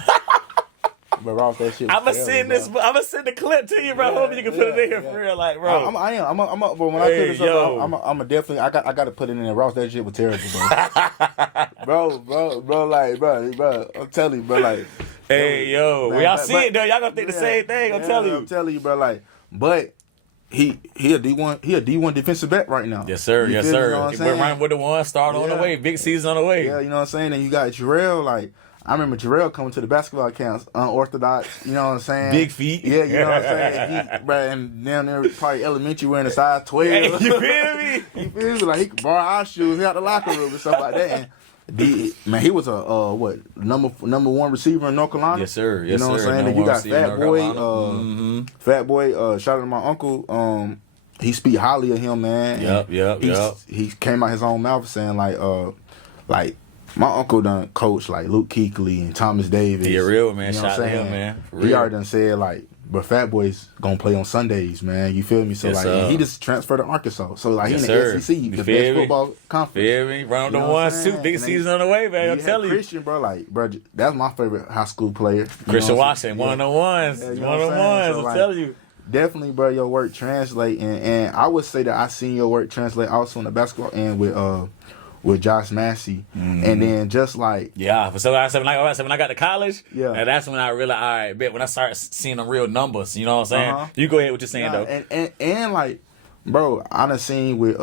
But Ross, that shit. I'ma send the clip to you, bro. Hope you can put it in here for real, like, bro. I'm up. But when I put this up, I'm definitely. I got to put it in there. Ross, that shit was terrible, bro. bro, like, bro. I'm telling you, bro, like. Hey, yo, when y'all see it though, y'all gonna think the same thing. I'm telling you, bro, like, but he a D1 defensive back right now. Yes, sir. You yes, feel me? sir. You know what I'm We're running with the one. Start on the way. Big season on the way. Yeah, you know what I'm saying. And you got Jarrell, like. I remember Jarrell coming to the basketball camps, unorthodox, you know what I'm saying? Big feet. Yeah, you know what I'm saying? And down there, probably elementary, wearing a size 12. Hey, you feel me? You feel me? Like, he could borrow our shoes out the locker room and stuff like that. And he was a, number one receiver in North Carolina? Yes, sir. You know what I'm saying? And you got Fat Boy, shout out to my uncle. He speak highly of him, man. Yep. He came out his own mouth saying, like, my uncle done coached like Luke Kuechly and Thomas Davis. Yeah, real man. You know Shout out to him, man. He already done said like, but Fat Boy's gonna play on Sundays, man. You feel me? So he just transferred to Arkansas. So like he in the SEC, the best football conference. Feel me? Run on the ones too. Big season on the way, man. I'm telling you. Christian, bro, that's my favorite high school player. Christian Washington, one of the ones. One of the ones. I'm telling you. Definitely, bro, your work translate, and I would say that I seen your work translate also in the basketball end with Josh Massey, and then just like so I said when I got to college, and that's when I realized, all right, bet when I started seeing the real numbers, you know what I'm saying? You go ahead with what you're saying though, and like, bro, I done seen with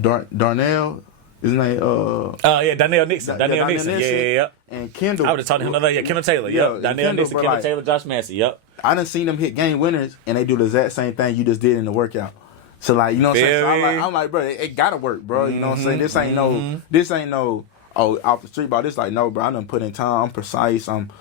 Darnell, his name Darnell Nixon, yeah, and Kendall. I would have taught him another, Kendall Taylor, Darnell Nixon, Kendall Taylor, Josh Massey, I done seen them hit game winners, and they do the exact same thing you just did in the workout. So like, you know what I'm saying? So I'm like, bro, it gotta work, bro. You know what I'm saying? This ain't no off the street ball. This like, no, bro, I done put in time. I'm precise. I'm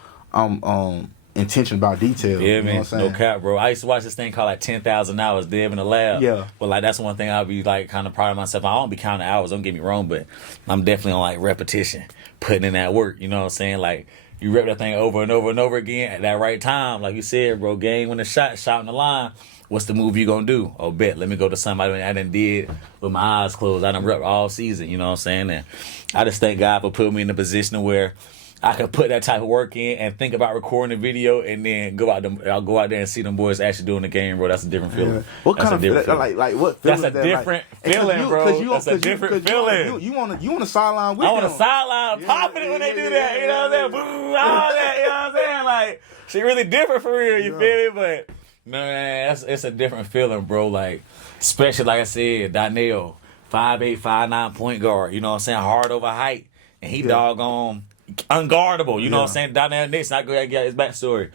intentional about detail. Yeah, you know man. What I'm saying? No cap, bro. I used to watch this thing called like 10,000 Hours Dev in the Lab. Yeah. But like that's one thing I'll be like kind of proud of myself. I don't be counting hours, don't get me wrong, but I'm definitely on like repetition, putting in that work. You know what I'm saying? Like you rep that thing over and over and over again at that right time. Like you said, bro, game when the shot in the line. What's the move you gonna do? Oh, bet. Let me go to somebody I done did with my eyes closed. I done rep all season, you know what I'm saying? And I just thank God for putting me in a position where I could put that type of work in and think about recording a video and then I'll go out there and see them boys actually doing the game, bro. That's a different feeling. Yeah. What kind of like what feeling? That's a different feeling, bro. That's a different feeling. You want a sideline with them. I want a sideline popping it when they do that. You know what I'm saying? Boom, all that. You know what I'm saying? Like she really different for real. You feel me? But man, it's a different feeling, bro. Like, especially like I said, Donnell, 5'8", 5'9" point guard. You know what I'm saying? Hard over height, and he doggone unguardable. You know what I'm saying? Donnell Nixon, I go ahead and get his backstory.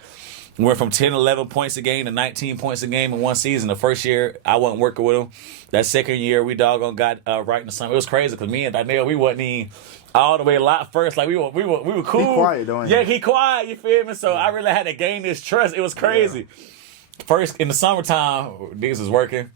Went from 10, 11 points a game to 19 points a game in one season. The first year, I wasn't working with him. That second year, we doggone got right in the summer. It was crazy because me and Donnell, we wasn't even all the way a lot first. Like we were cool. He quiet, don't he? Yeah, he quiet. You feel me? So I really had to gain this trust. It was crazy. Yeah. First, in the summertime, niggas was working.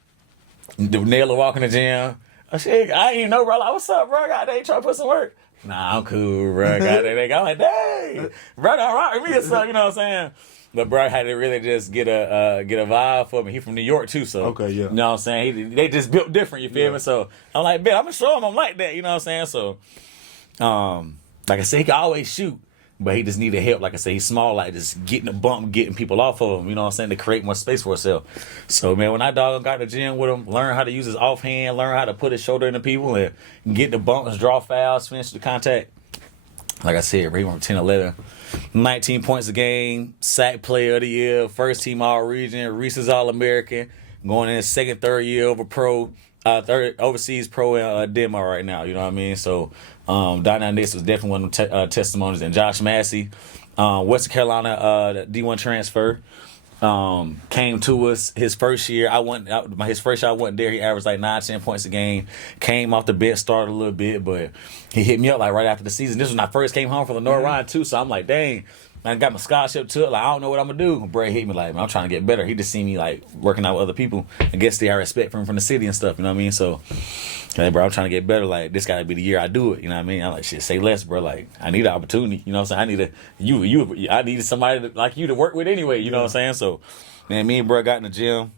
Naylor walking the gym. I ain't even know, bro. Like, what's up, bro? God, they ain't trying to put some work. Nah, I'm cool, bro. God, I'm like, dang, bro, don't rock with me or something, you know what I'm saying? But bro had to really just get a vibe for me. He from New York too, so okay, yeah. You know what I'm saying? They just built different, you feel me? So I'm like, man, I'm gonna show him I'm like that, you know what I'm saying? So, like I said, he can always shoot. But he just needed help. Like I said, he's small, like just getting a bump, getting people off of him, you know what I'm saying, to create more space for himself. So, man, when I got in the gym with him, learn how to use his offhand, learn how to put his shoulder into people and get the bumps, draw fouls, finish the contact. Like I said, he went from 10-11. 19 points a game, sack player of the year, first team all region, Reese's All-American, going in his second, third year over pro, third overseas pro in Denmark right now. You know what I mean? So Diana Nix was definitely one of the testimonies. And Josh Massey, Western Carolina D1 transfer. Came to us his first year. His first year I wasn't there. He averaged like 9-10 points a game. Came off the bench, started a little bit, but he hit me up like right after the season. This was when I first came home from the North Ryan too. So I'm like, dang, man, I got my scholarship to it. Like, I don't know what I'm gonna do. Bray hit me like, man, I'm trying to get better. He just seen me like working out with other people. I guess they have respect for him from the city and stuff. You know what I mean? So, hey, bro, I'm trying to get better. Like, this gotta be the year I do it. You know what I mean? I'm like, shit, say less, bro. Like, I need an opportunity. You know what I'm saying? I needed somebody like you to work with anyway. You know what I'm saying? So, man, me and bro got in the gym.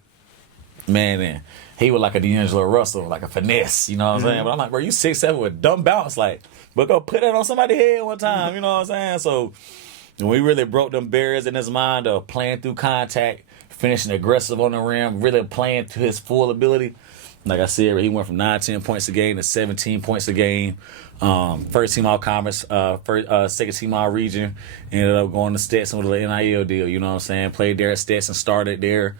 Man, he was like a D'Angelo Russell, like a finesse. You know what I'm saying? But I'm like, bro, you 6'7" with dumb bounce. Like, but go put that on somebody's head one time. You know what I'm saying? So, when we really broke them barriers in his mind of playing through contact, finishing aggressive on the rim, really playing to his full ability. Like I said, he went from 9-10 points a game to 17 points a game. First team all conference, second team all region. Ended up going to Stetson with an NIL deal. You know what I'm saying? Played there at Stetson, started there.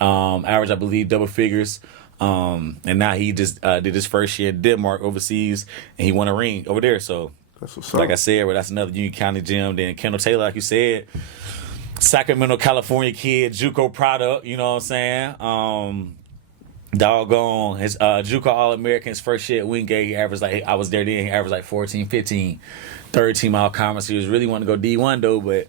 Average, I believe, double figures. And now he just did his first year in Denmark overseas, and he won a ring over there. So, like I said, well, that's another Union County gym. Then Kendall Taylor, like you said, Sacramento, California kid, JUCO product. You know what I'm saying? Doggone his JUCO All-American, his first year at Wingate, he averaged like, I was there then, he averaged like 14, 15. Third team all-conference. He was really wanting to go D1 though, but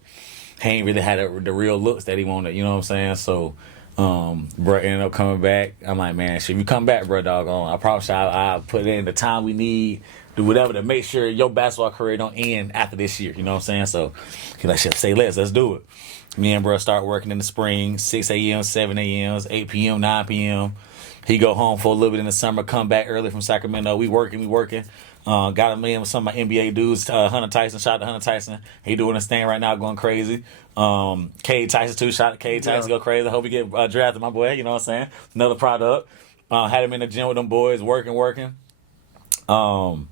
he ain't really had the real looks that he wanted, you know what I'm saying? So, bro ended up coming back. I'm like, man, if you come back, bro, doggone, I promise you I'll put in the time we need, do whatever to make sure your basketball career don't end after this year, you know what I'm saying? So, he like, shit, say let's do it. Me and bro start working in the spring, 6 a.m., 7 a.m., 8 p.m., 9 p.m., he go home for a little bit in the summer, come back early from Sacramento. We working. Got him in with some of my NBA dudes. Hunter Tyson, shout out to Hunter Tyson. He doing his thing right now, going crazy. Cade Tyson too, shout out to Cade Tyson, go crazy. I hope he get drafted, my boy. You know what I'm saying? Another product. Had him in the gym with them boys, working. Doggone.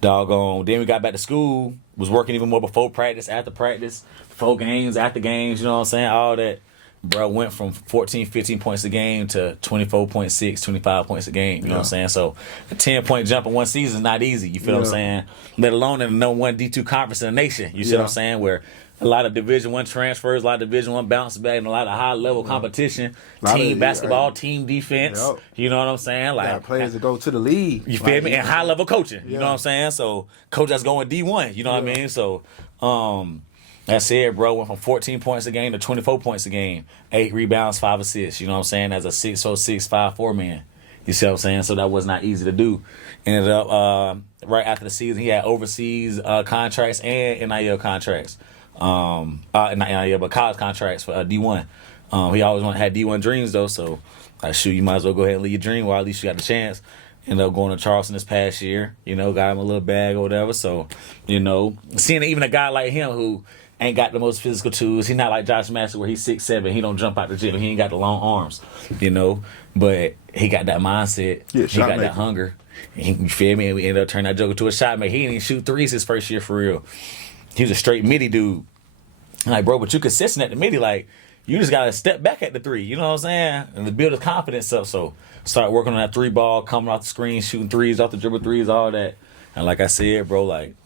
Then we got back to school. Was working even more before practice, after practice, before games, after games. You know what I'm saying? All that. Bro went from 14, 15 points a game to 24.6, 25 points a game. You know what I'm saying? So a 10-point jump in one season is not easy. You feel what I'm saying? Let alone in the number one D2 conference in the nation. You see what I'm saying? Where a lot of Division I transfers, a lot of Division I bounce back, and a lot of high level competition. Team basketball, team defense. You know what I'm saying? Like players that go to the league. You feel me? And high level coaching. You know what I'm saying? So coach that's going D1. You know what I mean? So that's it, bro. Went from 14 points a game to 24 points a game. 8 rebounds, 5 assists. You know what I'm saying? As a 6'6", 5'4" man. You see what I'm saying? So that was not easy to do. Ended up, right after the season, he had overseas contracts and NIL contracts. Not NIL, but college contracts for D1. He always had D1 dreams, though. So, shoot, you might as well go ahead and live your dream while at least you got the chance. Ended up going to Charleston this past year. You know, got him a little bag or whatever. So, you know, seeing even a guy like him who ain't got the most physical tools. He not like Josh Master where he's 6'7". He don't jump out the gym. He ain't got the long arms, you know. But he got that mindset. Yeah, he got that hunger. You feel me? And we ended up turning that joker to a shot maker. He didn't even shoot threes his first year for real. He was a straight midi dude. I'm like, bro, but you consistent at the midi. Like, you just got to step back at the three. You know what I'm saying? And to build his confidence up. So start working on that three ball, coming off the screen, shooting threes, off the dribble threes, all that. And like I said, bro, like,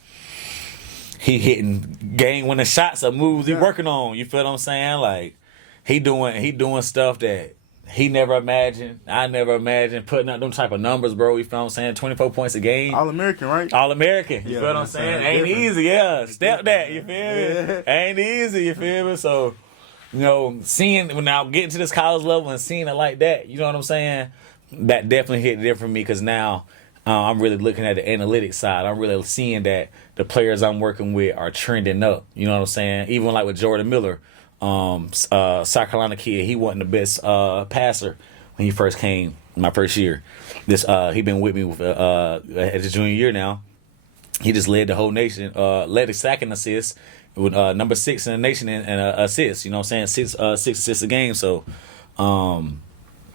he hitting game-winning shots or moves he working on. You feel what I'm saying? Like, he doing stuff that he never imagined. I never imagined putting up them type of numbers, bro. You feel what I'm saying? 24 points a game. All-American, right? All-American. You feel what I'm saying? Ain't easy, yeah. Step that, you feel me? Ain't easy, you feel me? So, you know, now getting to this college level and seeing it like that, you know what I'm saying? That definitely hit different for me because now I'm really looking at the analytics side. I'm really seeing that the players I'm working with are trending up. You know what I'm saying? Even like with Jordan Miller, South Carolina kid, he wasn't the best passer when he first came my first year. He been with me at his junior year now. He just led the whole nation, led the second assist with number 6 in the nation in assists. You know what I'm saying? 6 assists a game. So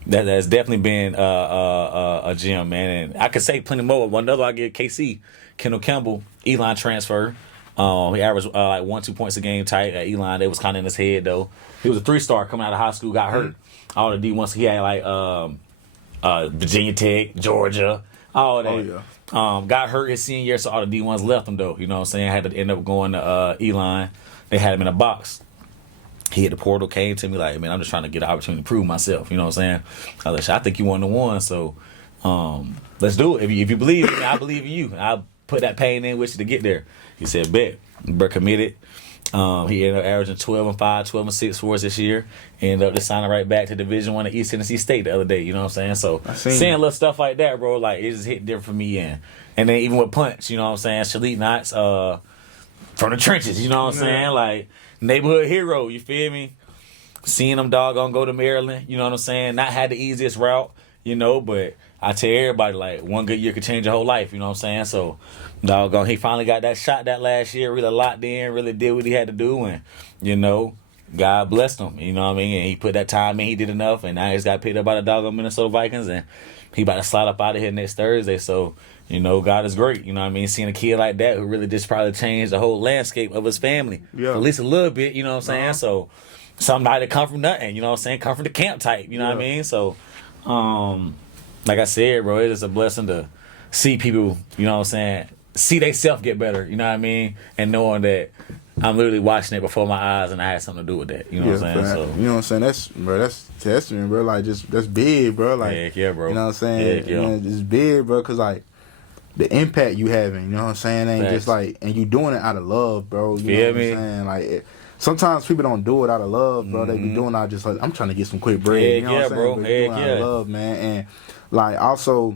that's definitely been a gem, man. And I could say plenty more. One other I get KC, Kendall Campbell, Elon transfer. He averaged like 1-2 points a game tight at Elon. They was kind of in his head though. He was a 3-star coming out of high school, got hurt. All the D1s he had like Virginia Tech, Georgia, all that. Oh, yeah. Got hurt his senior year, so all the D1s left him though. You know what I'm saying? Had to end up going to Elon. They had him in a box. He hit the portal, came to me like, man, I'm just trying to get an opportunity to prove myself. You know what I'm saying? I was like, I think you one of the ones, so let's do it. If you believe in me, I believe in you. I'll put that pain in with you to get there. He said, bet. Bro committed. He ended up averaging 12-5, 12-6 for us this year. Ended up just signing right back to Division I at East Tennessee State the other day. You know what I'm saying? So seeing little stuff like that, bro, like it just hit different for me. And then even with Punch, you know what I'm saying? Shalik Knox, from the trenches, you know what I'm saying? Like neighborhood hero, you feel me? Seeing them doggone go to Maryland, you know what I'm saying? Not had the easiest route, you know, but I tell everybody, like, one good year could change your whole life, you know what I'm saying? So, doggone, he finally got that shot that last year, really locked in, really did what he had to do, and, you know, God blessed him, you know what I mean? And he put that time in, he did enough, and now he's got picked up by the doggone Minnesota Vikings, and he about to slide up out of here next Thursday, so, you know, God is great, you know what I mean? Seeing a kid like that who really just probably changed the whole landscape of his family, for at least a little bit, you know what I'm saying? So, somebody that come from nothing, you know what I'm saying? Come from the camp type, you know what I mean? So, like I said, bro, it is a blessing to see people, you know what I'm saying, see they self get better, you know what I mean? And knowing that I'm literally watching it before my eyes and I had something to do with that, you know what I'm saying? So, you know what I'm saying? That's testament, bro. Like, that's big, bro. Like, heck yeah, bro. You know what I'm saying? Heck yeah. You know, it's big, bro, because, like, the impact you having, you know what I'm saying? Ain't just like, and you doing it out of love, bro. You know what I'm saying? Like, sometimes people don't do it out of love, bro. They be doing it out just like, I'm trying to get some quick bread. You know what I'm saying? Bro. But doing it out of love, man. And, like, also,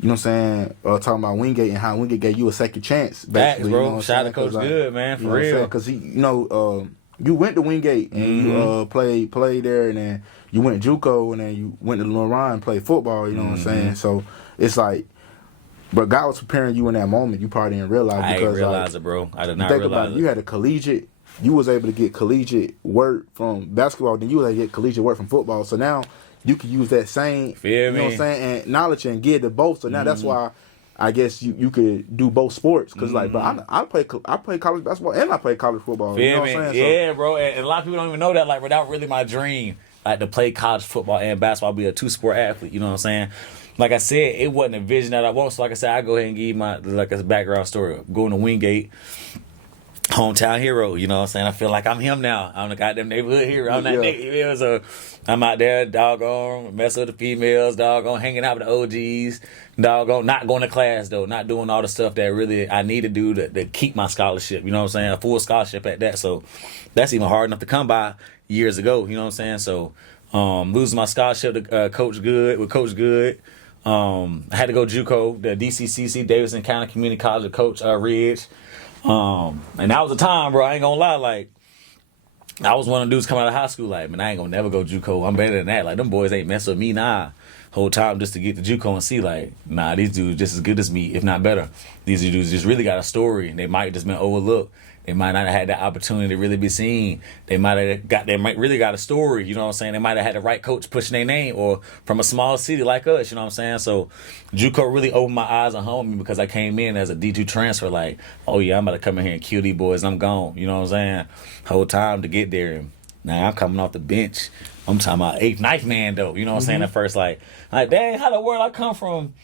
you know what I'm saying? Talking about Wingate and how Wingate gave you a second chance. Facts, bro. You know Shout out to Coach Good, man, for real. Because he, you know, you went to Wingate and you played there, and then you went to JUCO, and then you went to Lorraine and played football. You know what I'm saying? So it's like, but God was preparing you in that moment. You probably didn't realize. I didn't realize it, bro. I did not realize it. You had a collegiate. You was able to get collegiate work from basketball. Then you was able to get collegiate work from football. So now you can use that same, you know what I'm saying, and knowledge and give to both. So now that's why I guess you could do both sports. Because, like, bro, I play college basketball and I play college football. Feel you know me? what I'm saying? Yeah, bro. And a lot of people don't even know that. Like, bro, that was really my dream. Like, to play college football and basketball, be a 2-sport athlete. You know what I'm saying? Like I said, it wasn't a vision that I want. So, like I said, I go ahead and give you my, like, a background story. Going to Wingate. Hometown hero, you know what I'm saying? I feel like I'm him now. I'm the goddamn neighborhood hero. I'm that neighborhood. So I'm out there, doggone, messing with the females, doggone, hanging out with the OGs, doggone, not going to class though, not doing all the stuff that really I need to do to keep my scholarship. You know what I'm saying? A full scholarship at that. So that's even hard enough to come by years ago. You know what I'm saying? So losing my scholarship to Coach Good. I had to go JUCO, the DCCC, Davidson County Community College, with Coach Ridge. And that was the time, bro. I ain't gonna lie. Like, I was one of the dudes coming out of high school. Like, man, I ain't gonna never go JUCO. I'm better than that. Like, them boys ain't messing with me. Nah, whole time just to get to JUCO and see, like, nah, these dudes just as good as me, if not better. These dudes just really got a story. They might just been overlooked. They might not have had that opportunity to really be seen. They might really got a story, you know what I'm saying? They might have had the right coach pushing their name, or from a small city like us, you know what I'm saying? So JUCO really opened my eyes and humbled me, because I came in as a D2 transfer, like, oh yeah, I'm about to come in here and kill these boys and I'm gone, you know what I'm saying? Whole time to get there. And now I'm coming off the bench. I'm talking about 8th, 9th man though, you know what I'm saying? At first, like, dang, how the world I come from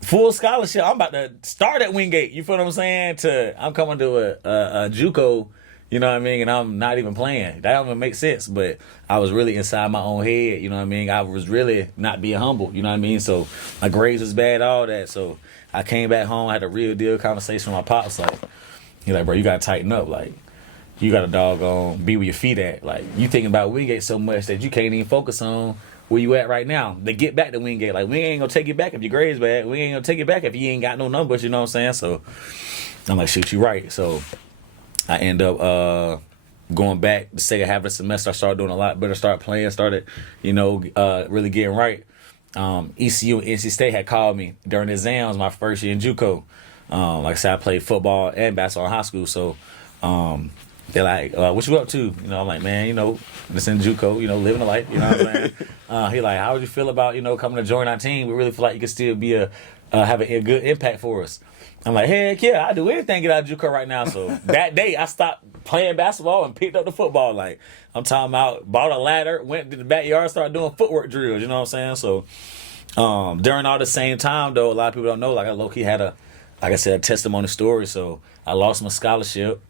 full scholarship? I'm about to start at Wingate. You feel what I'm saying? I'm coming to a JUCO, you know what I mean? And I'm not even playing. That don't even make sense. But I was really inside my own head, you know what I mean? I was really not being humble, you know what I mean? So my grades was bad, all that. So I came back home, I had a real deal conversation with my pops. Like, he's like, bro, you gotta tighten up. Like, you gotta doggone be where your feet at. Like, you thinking about Wingate so much that you can't even focus on where you at right now. They get back to Wingate. Like, we ain't gonna take it back if your grades bad. We ain't gonna take it back if you ain't got no numbers, you know what I'm saying? So I'm like, shoot, you right. So I end up going back the second half of the semester. I started doing a lot better, started playing, really getting right. ECU and NC State had called me during the exams my first year in JUCO. Like I said, I played football and basketball in high school, so they're like, what you up to? You know, I'm like, man, you know, just in JUCO, you know, living a life, you know what I'm saying? He like, how would you feel about, you know, coming to join our team? We really feel like you could still be have a good impact for us. I'm like, heck yeah, I do anything to get out of JUCO right now. So that day I stopped playing basketball and picked up the football. Like, I'm talking about, bought a ladder, went to the backyard, started doing footwork drills, you know what I'm saying? So during all the same time though, a lot of people don't know, like I low-key had like I said, a testimony story. So I lost my scholarship,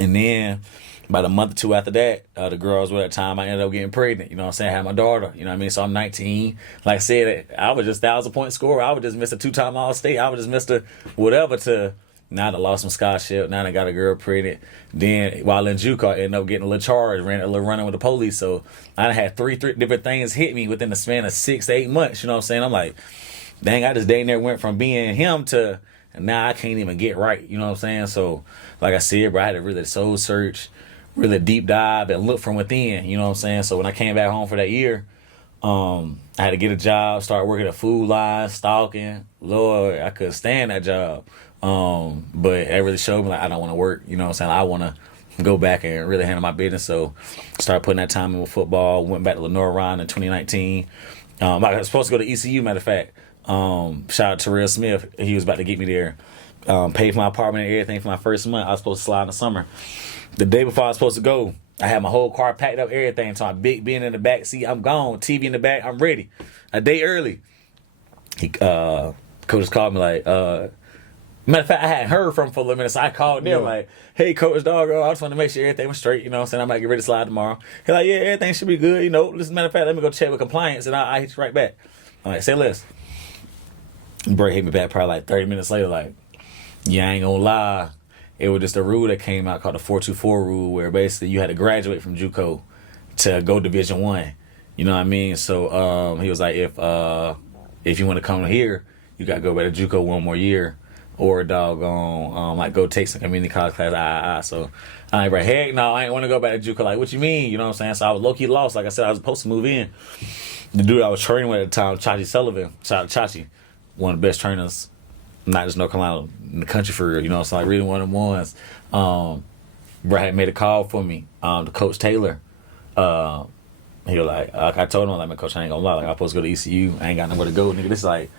and then about a month or two after that, the girl I was with at the time, I ended up getting pregnant. You know what I'm saying? I had my daughter. You know what I mean? So I'm 19. Like I said, I was just 1,000-point scorer. I would just miss a 2-time All-State. I would just miss whatever to now I lost my scholarship. Now I got a girl pregnant. Then while in JUCO, I ended up getting a little charge, ran a little running with the police. So I had three different things hit me within the span of 6 to 8 months. You know what I'm saying? I'm like, dang, I just dang near went from being him to now I can't even get right. You know what I'm saying? So like I said, bro, I had to really soul search, really deep dive and look from within, you know what I'm saying? So when I came back home for that year, I had to get a job, start working at Food Line, stalking. Lord, I couldn't stand that job. But it really showed me like I don't want to work, you know what I'm saying? I want to go back and really handle my business. So started putting that time in with football, went back to Lenore Ryan in 2019. I was supposed to go to ECU, matter of fact. Shout out to Terrell Smith. He was about to get me there. Paid for my apartment and everything for my first month. I was supposed to slide in the summer. The day before I was supposed to go, I had my whole car packed up, everything. So I'm big being in the back seat. I'm gone. TV in the back. I'm ready. A day early. Coach called me like, matter of fact, I hadn't heard from him for a little minute, so I called them like, hey, Coach Doggo, I just want to make sure everything was straight. You know what I'm saying? I might get ready to slide tomorrow. He's like, yeah, everything should be good. You know, as a matter of fact, let me go check with compliance, and I'll hit you right back. I'm like, say less. Bro hit me back probably like 30 minutes later, like, yeah, I ain't gonna lie. It was just a rule that came out called the 424 rule, where basically you had to graduate from JUCO to go Division I. You know what I mean? So he was like, if you want to come here, you got to go back to JUCO one more year, or doggone like go take some community college class. So I ain't right, heck no, I ain't want to go back to JUCO. Like, what you mean? You know what I'm saying? So I was low key lost. Like I said, I was supposed to move in. The dude I was training with at the time, Chachi Sullivan, shout out Chachi, one of the best trainers, not just North Carolina, in the country for real, you know, so like really one of them ones. Bro had made a call for me, to Coach Taylor. He was like, I told him, like, man, Coach, I ain't gonna lie, like, I'm supposed to go to ECU, I ain't got nowhere to go, nigga. This is like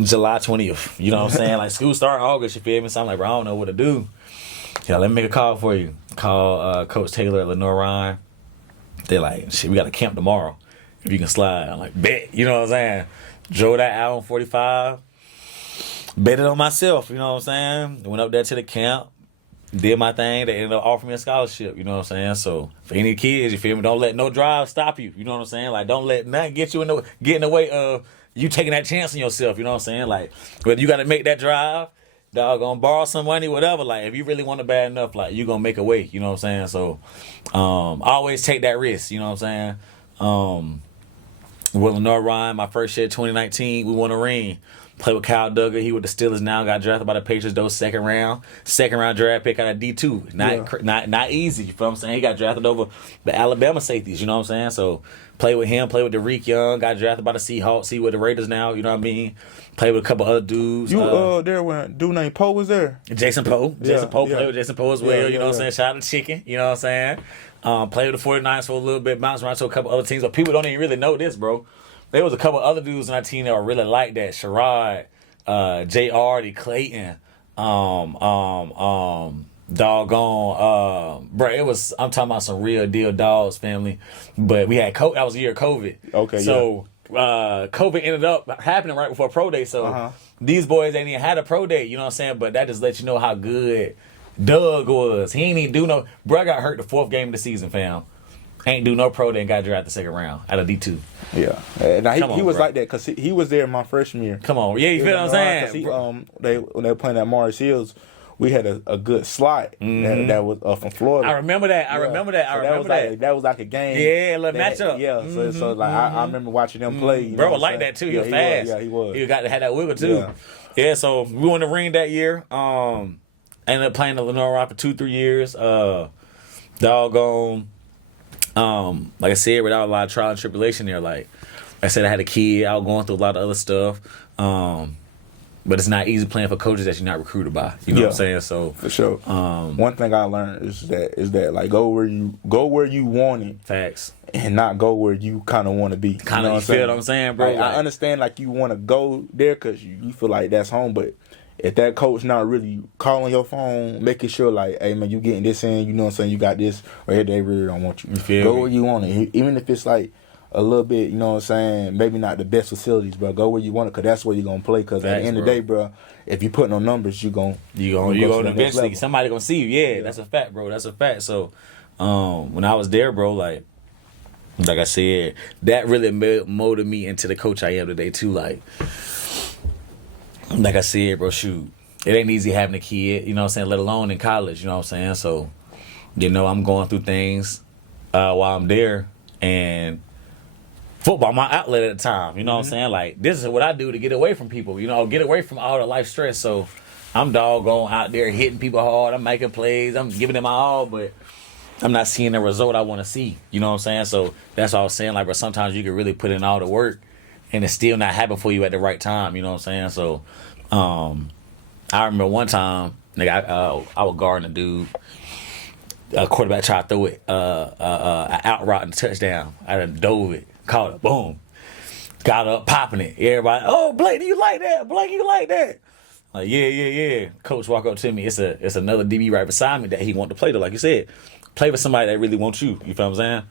July 20th, you know what I'm saying? Like, school start August, you feel me? So I'm like, bro, I don't know what to do. Yeah, let me make a call for you. Call Coach Taylor at Lenore Ryan. They're like, shit, we got a camp tomorrow, if you can slide. I'm like, bet, you know what I'm saying? Drove that hour and 45. Bet it on myself, you know what I'm saying? Went up there to the camp, did my thing. They ended up offering me a scholarship, you know what I'm saying? So for any kids, you feel me? Don't let no drive stop you, you know what I'm saying? Like, don't let nothing get in the way of you taking that chance on yourself, you know what I'm saying? Like, whether you got to make that drive, dog, gonna borrow some money, whatever. Like, if you really want it bad enough, like, you gonna make a way, you know what I'm saying? So always take that risk, you know what I'm saying? With Lenore Ryan, my first year, 2019, we won a ring. Played with Kyle Duggar. He with the Steelers now. Got drafted by the Patriots, though, second round draft pick out of D2. Not easy. You feel what I'm saying? He got drafted over the Alabama safeties. You know what I'm saying? So play with him. Play with Derek Young. Got drafted by the Seahawks. He with the Raiders now. You know what I mean? Played with a couple other dudes. You there when dude named Poe was there? Jason Poe. Jason Poe played with Jason Poe as well. You know what I'm saying? Shout out to Chicken. You know what I'm saying? Played with the 49ers for a little bit. Bounced around to a couple other teams. But people don't even really know this, bro. There was a couple other dudes on our team that were really like that. Sherrod, J. Artie, Clayton, doggone, bro, it was, I'm talking about some real deal dogs, family. But we had that was a year of COVID. Okay, so COVID ended up happening right before pro day. So these boys ain't even had a pro day, you know what I'm saying? But that just lets you know how good Doug was. He ain't even do no, bro, got hurt the 4th game of the season, fam. Ain't do no pro day and got drafted the second round out of D2. Yeah. Now he was like that because he was there my freshman year. Come on. Yeah, you feel what I'm saying? When they were playing at Morris Hills, we had a good slot that was from Florida. I remember that. That was like a game. Yeah, a little matchup. Yeah, so like I remember watching them play. You bro know was like that too. He was fast. He was. He had that wiggle too. Yeah, so we won the ring that year. Ended up playing the Lenore Ryan for 2-3 years. Doggone. Like I said, without a lot of trial and tribulation there, like I said, I had a kid, I was going through a lot of other stuff. But it's not easy playing for coaches that you're not recruited by. You know what I'm saying? So for sure. One thing I learned is that like go where you want it. Facts. And not go where you kind of want to be. Kind of, you feel what I'm saying, bro? Like, I understand like you want to go there because you feel like that's home, but if that coach not really calling your phone, making sure like, hey man, you getting this in, you know what I'm saying, you got this, or they really don't want you. Go where you want it, even if it's like a little bit, you know what I'm saying, maybe not the best facilities, bro. Go where you want it, cause that's where you're gonna play. Cause at the end of the day, bro, if you put no numbers, you gonna eventually somebody gonna see you. Yeah, that's a fact, bro. That's a fact. So, when I was there, bro, like I said, that really molded me into the coach I am today too. Like I said, bro, shoot, it ain't easy having a kid, you know what I'm saying, let alone in college, you know what I'm saying? So, you know, I'm going through things while I'm there, and football my outlet at the time, you know what I'm saying? Like, this is what I do to get away from people, you know, get away from all the life stress. So, I'm doggone out there hitting people hard, I'm making plays, I'm giving them my all, but I'm not seeing the result I want to see, you know what I'm saying? So, that's what I was saying, like, bro, sometimes you can really put in all the work, and it's still not happening for you at the right time, you know what I'm saying? So, I remember one time, nigga, I was guarding a dude. A quarterback tried to throw it, an out route and a touchdown. I done dove it, caught it, boom. Got up, popping it. Everybody, oh, Blake, do you like that? Blake, you like that? Like, yeah. Coach walk up to me. It's another DB right beside me that he want to play to, like you said. Play with somebody that really wants you. You feel what I'm saying?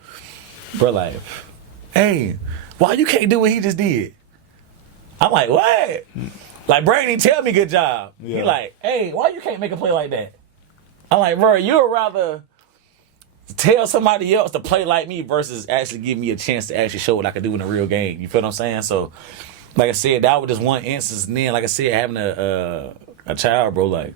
Bro, like, hey, why you can't do what he just did? I'm like, what? Like, Brady, tell me good job. Yeah. He like, hey, why you can't make a play like that? I'm like, bro, you'd rather tell somebody else to play like me versus actually give me a chance to actually show what I can do in a real game. You feel what I'm saying? So, like I said, that was just one instance. And then, like I said, having a child, bro, like,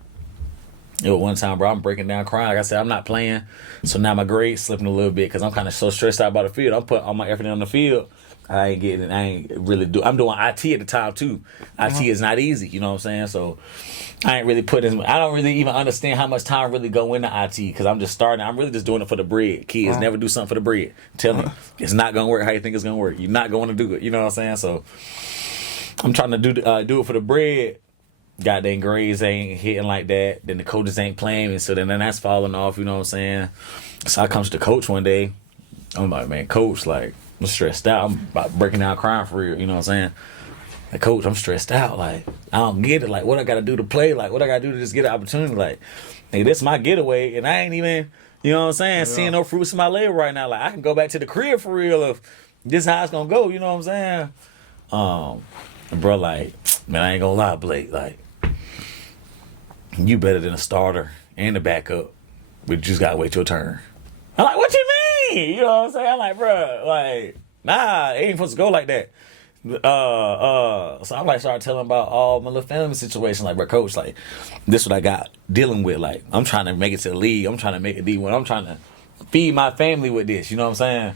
it was one time, bro, I'm breaking down crying. Like I said, I'm not playing. So now my grade's slipping a little bit because I'm kind of so stressed out about the field. I'm putting all my effort on the field. I ain't really I'm doing IT at the time too. IT is not easy, you know what I'm saying? So I ain't really I don't really even understand how much time really go into IT because I'm just starting. I'm really just doing it for the bread. Kids never do something for the bread. Tell me, it's not gonna work how you think it's gonna work. You're not going to do it. You know what I'm saying? So I'm trying to do it for the bread. Goddamn grades ain't hitting like that. Then the coaches ain't playing, and so then that's falling off. You know what I'm saying? So I come to the coach one day. I'm like, man, coach, like, I'm stressed out. I'm about breaking down crying for real. You know what I'm saying? Like, coach, I'm stressed out. Like, I don't get it. Like, what I got to do to play? Like, what I got to do to just get an opportunity? Like, hey, this is my getaway, and I ain't even, you know what I'm saying, seeing no fruits in my leg right now. Like, I can go back to the crib for real if this is how it's going to go. You know what I'm saying? Bro, like, man, I ain't going to lie, Blake. Like, you better than a starter and a backup, but you just got to wait your turn. I'm like, what you mean? You know what I'm saying? I'm like, bro, like, nah, it ain't supposed to go like that. So I'm like, started telling about all my little family situation. Like, bro, coach, like, this what I got dealing with. Like, I'm trying to make it to the league. I'm trying to make a D1. I'm trying to feed my family with this. You know what I'm saying?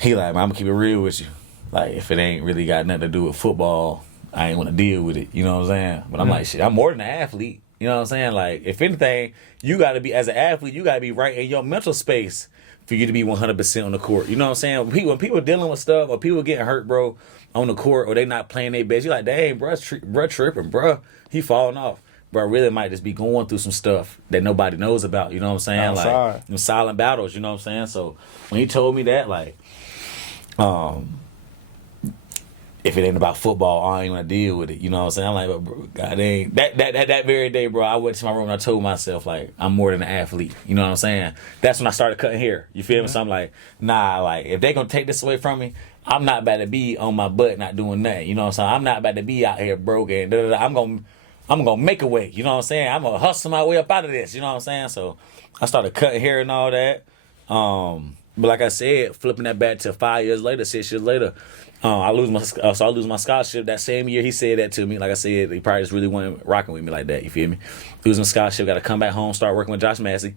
He like, man, I'm gonna keep it real with you. Like, if it ain't really got nothing to do with football, I ain't want to deal with it. You know what I'm saying? But I'm like, shit, I'm more than an athlete. You know what I'm saying? Like, if anything, you got to be, as an athlete, you got to be right in your mental space for you to be 100% on the court. You know what I'm saying? When people dealing with stuff or people getting hurt, bro, on the court, or they not playing their best, you're like, dang, bro tripping, bro. He falling off. Bro, really might just be going through some stuff that nobody knows about. You know what I'm saying? Outside. Like, them silent battles, you know what I'm saying? So, when he told me that, like, if it ain't about football, I ain't gonna deal with it. You know what I'm saying? I'm like, but bro, God dang. That very day, bro, I went to my room and I told myself, like, I'm more than an athlete. You know what I'm saying? That's when I started cutting hair. You feel me? So I'm like, nah, like, if they gonna take this away from me, I'm not about to be on my butt not doing nothing. You know what I'm saying? I'm not about to be out here broke and I'm gonna make a way. You know what I'm saying? I'm gonna hustle my way up out of this. You know what I'm saying? So I started cutting hair and all that. But like I said, flipping that back to 5 years later, 6 years later, I lose my scholarship that same year. He said that to me. Like I said, he probably just really wasn't rocking with me like that. You feel me? Losing scholarship, got to come back home, start working with Josh Massey.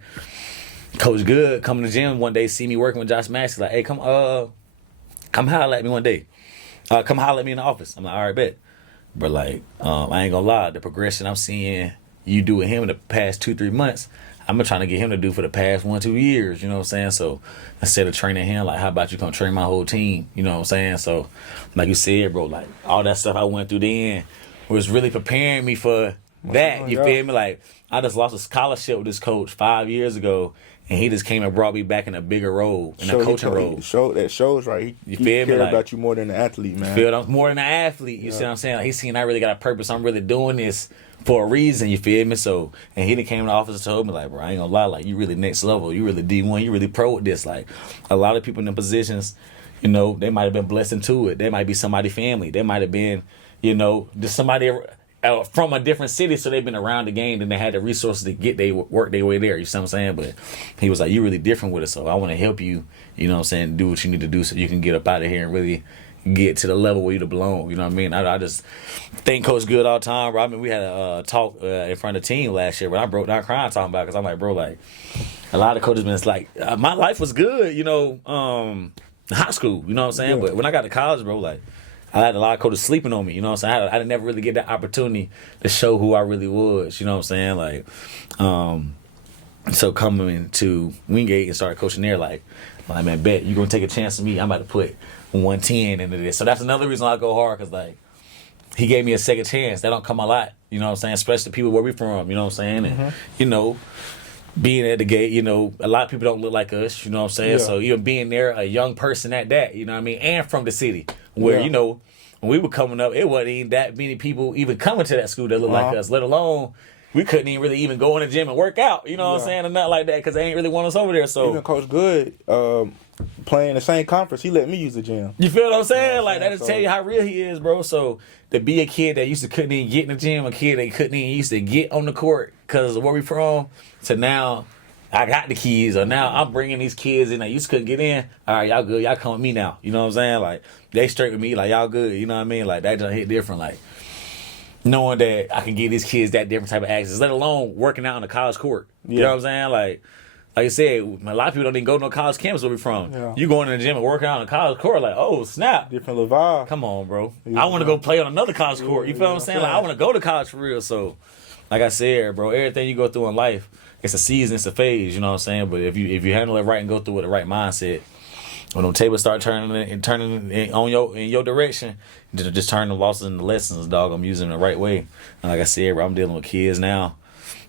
Coach Good coming to the gym one day, see me working with Josh Massey. Like, hey, come holler at me one day. Come holler at me in the office. I'm like, all right, bet. But like, I ain't gonna lie, the progression I'm seeing you do with him in the past 2-3 months, I'm trying to get him to do for the past 1-2 years, you know what I'm saying? So instead of training him, like, how about you come train my whole team? You know what I'm saying? So like you said, bro, like, all that stuff I went through then was really preparing me for that. You feel me? Like, I just lost a scholarship with this coach 5 years ago, and he just came and brought me back in a bigger role, in a coaching role. That shows right. You He feel me? care Like, about you more than the athlete, man. feel I'm more than an athlete. You see what I'm saying? Like, he seen I really got a purpose. I'm really doing this for a reason. You feel me? So, and he done came in the office and told me, like, bro, I ain't gonna lie, like, you really next level. You really D1. You really pro with this. Like, a lot of people in the positions, you know, they might have been blessed into it. They might be somebody's family. They might have been, you know, just somebody from a different city, so they've been around the game and they had the resources to get they work their way there. You see what I'm saying? But he was like, you really different with it, so I want to help you, you know what I'm saying, do what you need to do so you can get up out of here and really get to the level where you belong. You know what I mean? I just think Coach Good all the time, bro. I mean, we had a talk in front of the team last year, but I broke down crying talking about it because I'm like, bro, like, a lot of coaches been like, my life was good, you know, high school, you know what I'm saying? Yeah. But when I got to college, bro, like, I had a lot of coaches sleeping on me, you know what I'm saying? I didn't never really get that opportunity to show who I really was, you know what I'm saying? Like, so coming to Wingate and started coaching there, like, man, bet you're going to take a chance on me. I'm about to put 110 into this. So that's another reason I go hard, because, like, he gave me a second chance. That don't come a lot, you know what I'm saying? Especially people where we from, you know what I'm saying? And, you know, being at the gate, you know, a lot of people don't look like us, you know what I'm saying? Yeah. So even being there, a young person at that, you know what I mean? And from the city, where, you know, when we were coming up, it wasn't even that many people even coming to that school that looked like us, let alone we couldn't even really even go in the gym and work out, you know what I'm saying? And not like that, because they ain't really want us over there. So even Coach Good, playing the same conference, he let me use the gym. You feel what I'm saying? You know what I'm saying? Like, that just tell you how real he is, bro. So to be a kid that used to couldn't even get in the gym, a kid that couldn't even used to get on the court because of where we from, to now I got the keys, or now I'm bringing these kids in that used to couldn't get in. All right, y'all good. Y'all come with me now. You know what I'm saying? Like, they straight with me. Like, y'all good. You know what I mean? Like, that just hit different. Like, knowing that I can give these kids that different type of access, let alone working out on the college court. You know what I'm saying? Like I said, a lot of people don't even go to no college campus where we from. Yeah. You going in the gym and working out on the college court, like, oh, snap. Different vibe. Come on, bro. I want to go play on another college court. You feel what I'm saying? Like, I want to go to college for real. So, like I said, bro, everything you go through in life, it's a season, it's a phase, you know what I'm saying? But if you handle it right and go through with the right mindset, when them tables start turning on your direction, just turn the losses into lessons, dog. I'm using it the right way. And like I said, bro, I'm dealing with kids now,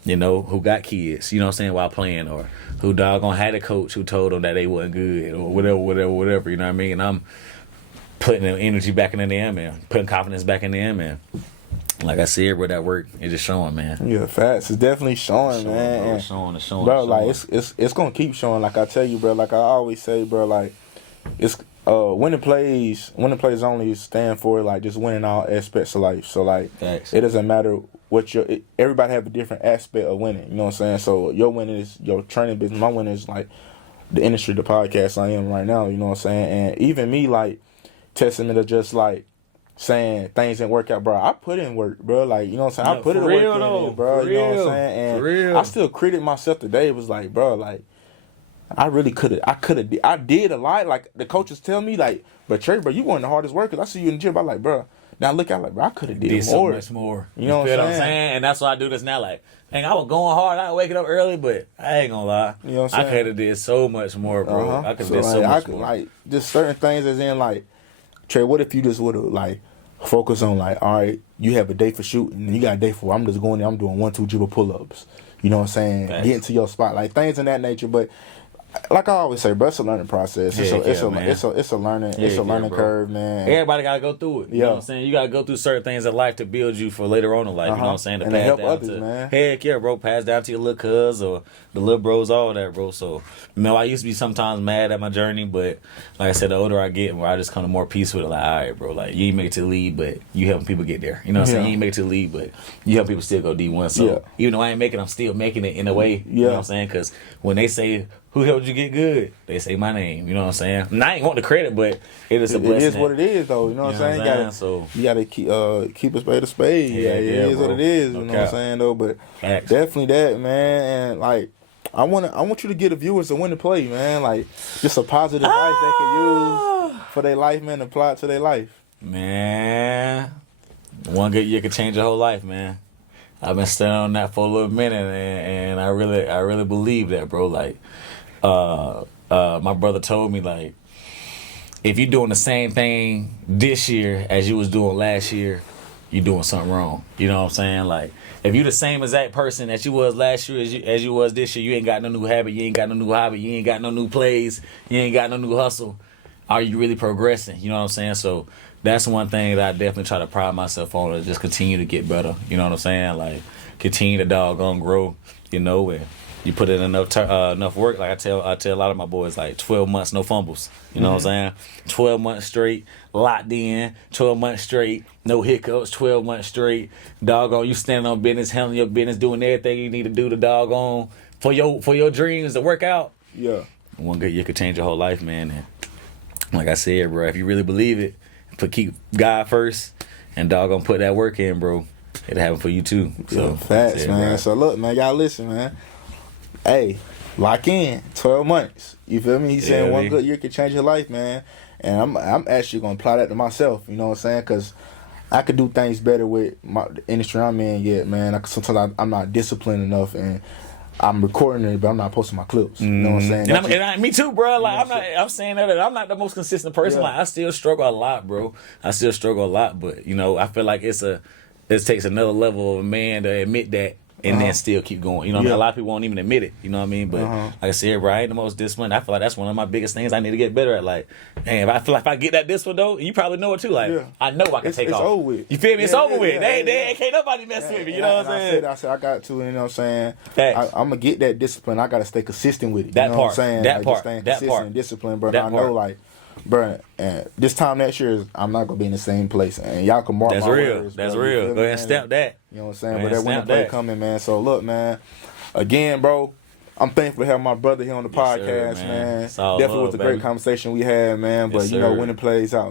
you know, who got kids, you know what I'm saying, while playing, or who doggone had a coach who told them that they wasn't good, or whatever, you know what I mean? And I'm putting the energy back in them, man, putting confidence back in them, man. Like I said, bro, that work is just showing, man. Yeah, facts. It's definitely showing, man. Bro, it's showing. Bro, like, it's gonna keep showing. Like I tell you, bro, like I always say, bro, like, it's winning plays only stand for, like, just winning all aspects of life. So, like, Thanks. It doesn't matter what everybody have a different aspect of winning, you know what I'm saying? So your winning is your training business, my winning is like the industry, the podcast I am right now, you know what I'm saying? And even me, like, testament of just like saying things didn't work out, bro. I put in work, bro. Like, you know what I'm saying? I put in work in, bro. You know what I'm saying? And I still credit myself today. It was like, bro, like, I really could have. I did a lot. Like, the coaches tell me, like, but Trey, bro, you one of the hardest workers. I see you in the gym. I'm like, bro. Now look out, like, bro, I could have did more. So much more. You know what I'm saying? And that's why I do this now. Like, dang, I was going hard. I was waking up early, but I ain't gonna lie. You know what I'm saying? I could have did so much more, bro. I could have did so much more. Like, just certain things as in, like, Trey, what if you just would have, like, focused on, like, all right, you have a day for shooting, and you got a day for, I'm just going there, I'm doing 1-2 dribble pull-ups. You know what I'm saying? Thanks. Getting to your spot, like, things in that nature. But like I always say, bro, it's a learning process. It's a learning curve, man. Everybody gotta go through it. You know what I'm saying? You gotta go through certain things in life to build you for later on in life. You know what I'm saying? To and pass to help down others, man. Heck yeah, bro. Pass down to your little cuz or the little bros, all that, bro. So, you know, I used to be sometimes mad at my journey, but like I said, the older I get, where I just come to more peace with it. Like, all right, bro, like, you ain't make it to the league, but you helping people get there. You know what I'm saying? You ain't make it to the league, but you help people still go D1. So even though I ain't making it, I'm still making it in a way. You know what I'm saying? Because when they say, who helped you get good? They say my name. You know what I'm saying? And I ain't want the credit, but it is a blessing. It is what it is, though. You know what I'm saying? You gotta keep a spade a spade. Yeah, it is what it is. You know what I'm saying, though? But definitely that, man. And like, I want you to get the viewers to win the play, man. Like, just a positive advice they can use for their life, man, and apply it to their life. Man, one good year could change your whole life, man. I've been studying on that for a little minute, and I really believe that, bro. Like, my brother told me, like, if you're doing the same thing this year as you was doing last year, you're doing something wrong. You know what I'm saying? Like, If you the same exact person that you was last year as you was this year, you ain't got no new habit, you ain't got no new hobby, you ain't got no new plays, you ain't got no new hustle. Are you really progressing? You know what I'm saying? So that's one thing that I definitely try to pride myself on, is just continue to get better. You know what I'm saying? Like, continue to doggone grow, you know, and you put in enough work. Like I tell a lot of my boys, like 12 months, no fumbles. You know what I'm saying? 12 months straight, locked in. 12 months straight, no hiccups. 12 months straight, doggone, you standing on business, handling your business, doing everything you need to do to doggone for your dreams to work out. Yeah. One good year could change your whole life, man. And like I said, bro, if you really believe it, keep God first and doggone put that work in, bro. It'll happen for you too. So yeah, facts, man. Bro. So look, man, y'all listen, man. Hey, lock in 12 months. You feel me? He's saying one good year could change your life, man. And I'm actually gonna apply that to myself. You know what I'm saying? Because I could do things better with the industry I'm in yet, man. Sometimes I'm not disciplined enough, and I'm recording it, but I'm not posting my clips. You know what I'm saying? Me too, bro. Like I'm saying that I'm not the most consistent person. Yeah. Like I still struggle a lot, bro. I still struggle a lot, but you know, I feel like it takes another level of a man to admit that. And then still keep going. You know what I mean? A lot of people won't even admit it. You know what I mean? But like I said, bro, I ain't the most disciplined. I feel like that's one of my biggest things I need to get better at. Like, man, I feel like if I get that discipline, though, you probably know it too. Like, I know I can take off. It's over with. You feel me? It's over with. They can't nobody mess with me. You know what I'm saying? I said I got to, you know what I'm saying? I'm going to get that discipline. I got to stay consistent with it. That you know part. What I'm saying? That like, part. Just staying That consistent part. and disciplined, bro. I know, like, bro, and this time next year, I'm not going to be in the same place. And y'all can mark my words. That's real. Go ahead and step that. You know what I'm saying? But that winter break coming, man. So, look, man. Again, bro, I'm thankful to have my brother here on the podcast, man. Definitely was a great conversation we had, man. But, you know, when it plays out.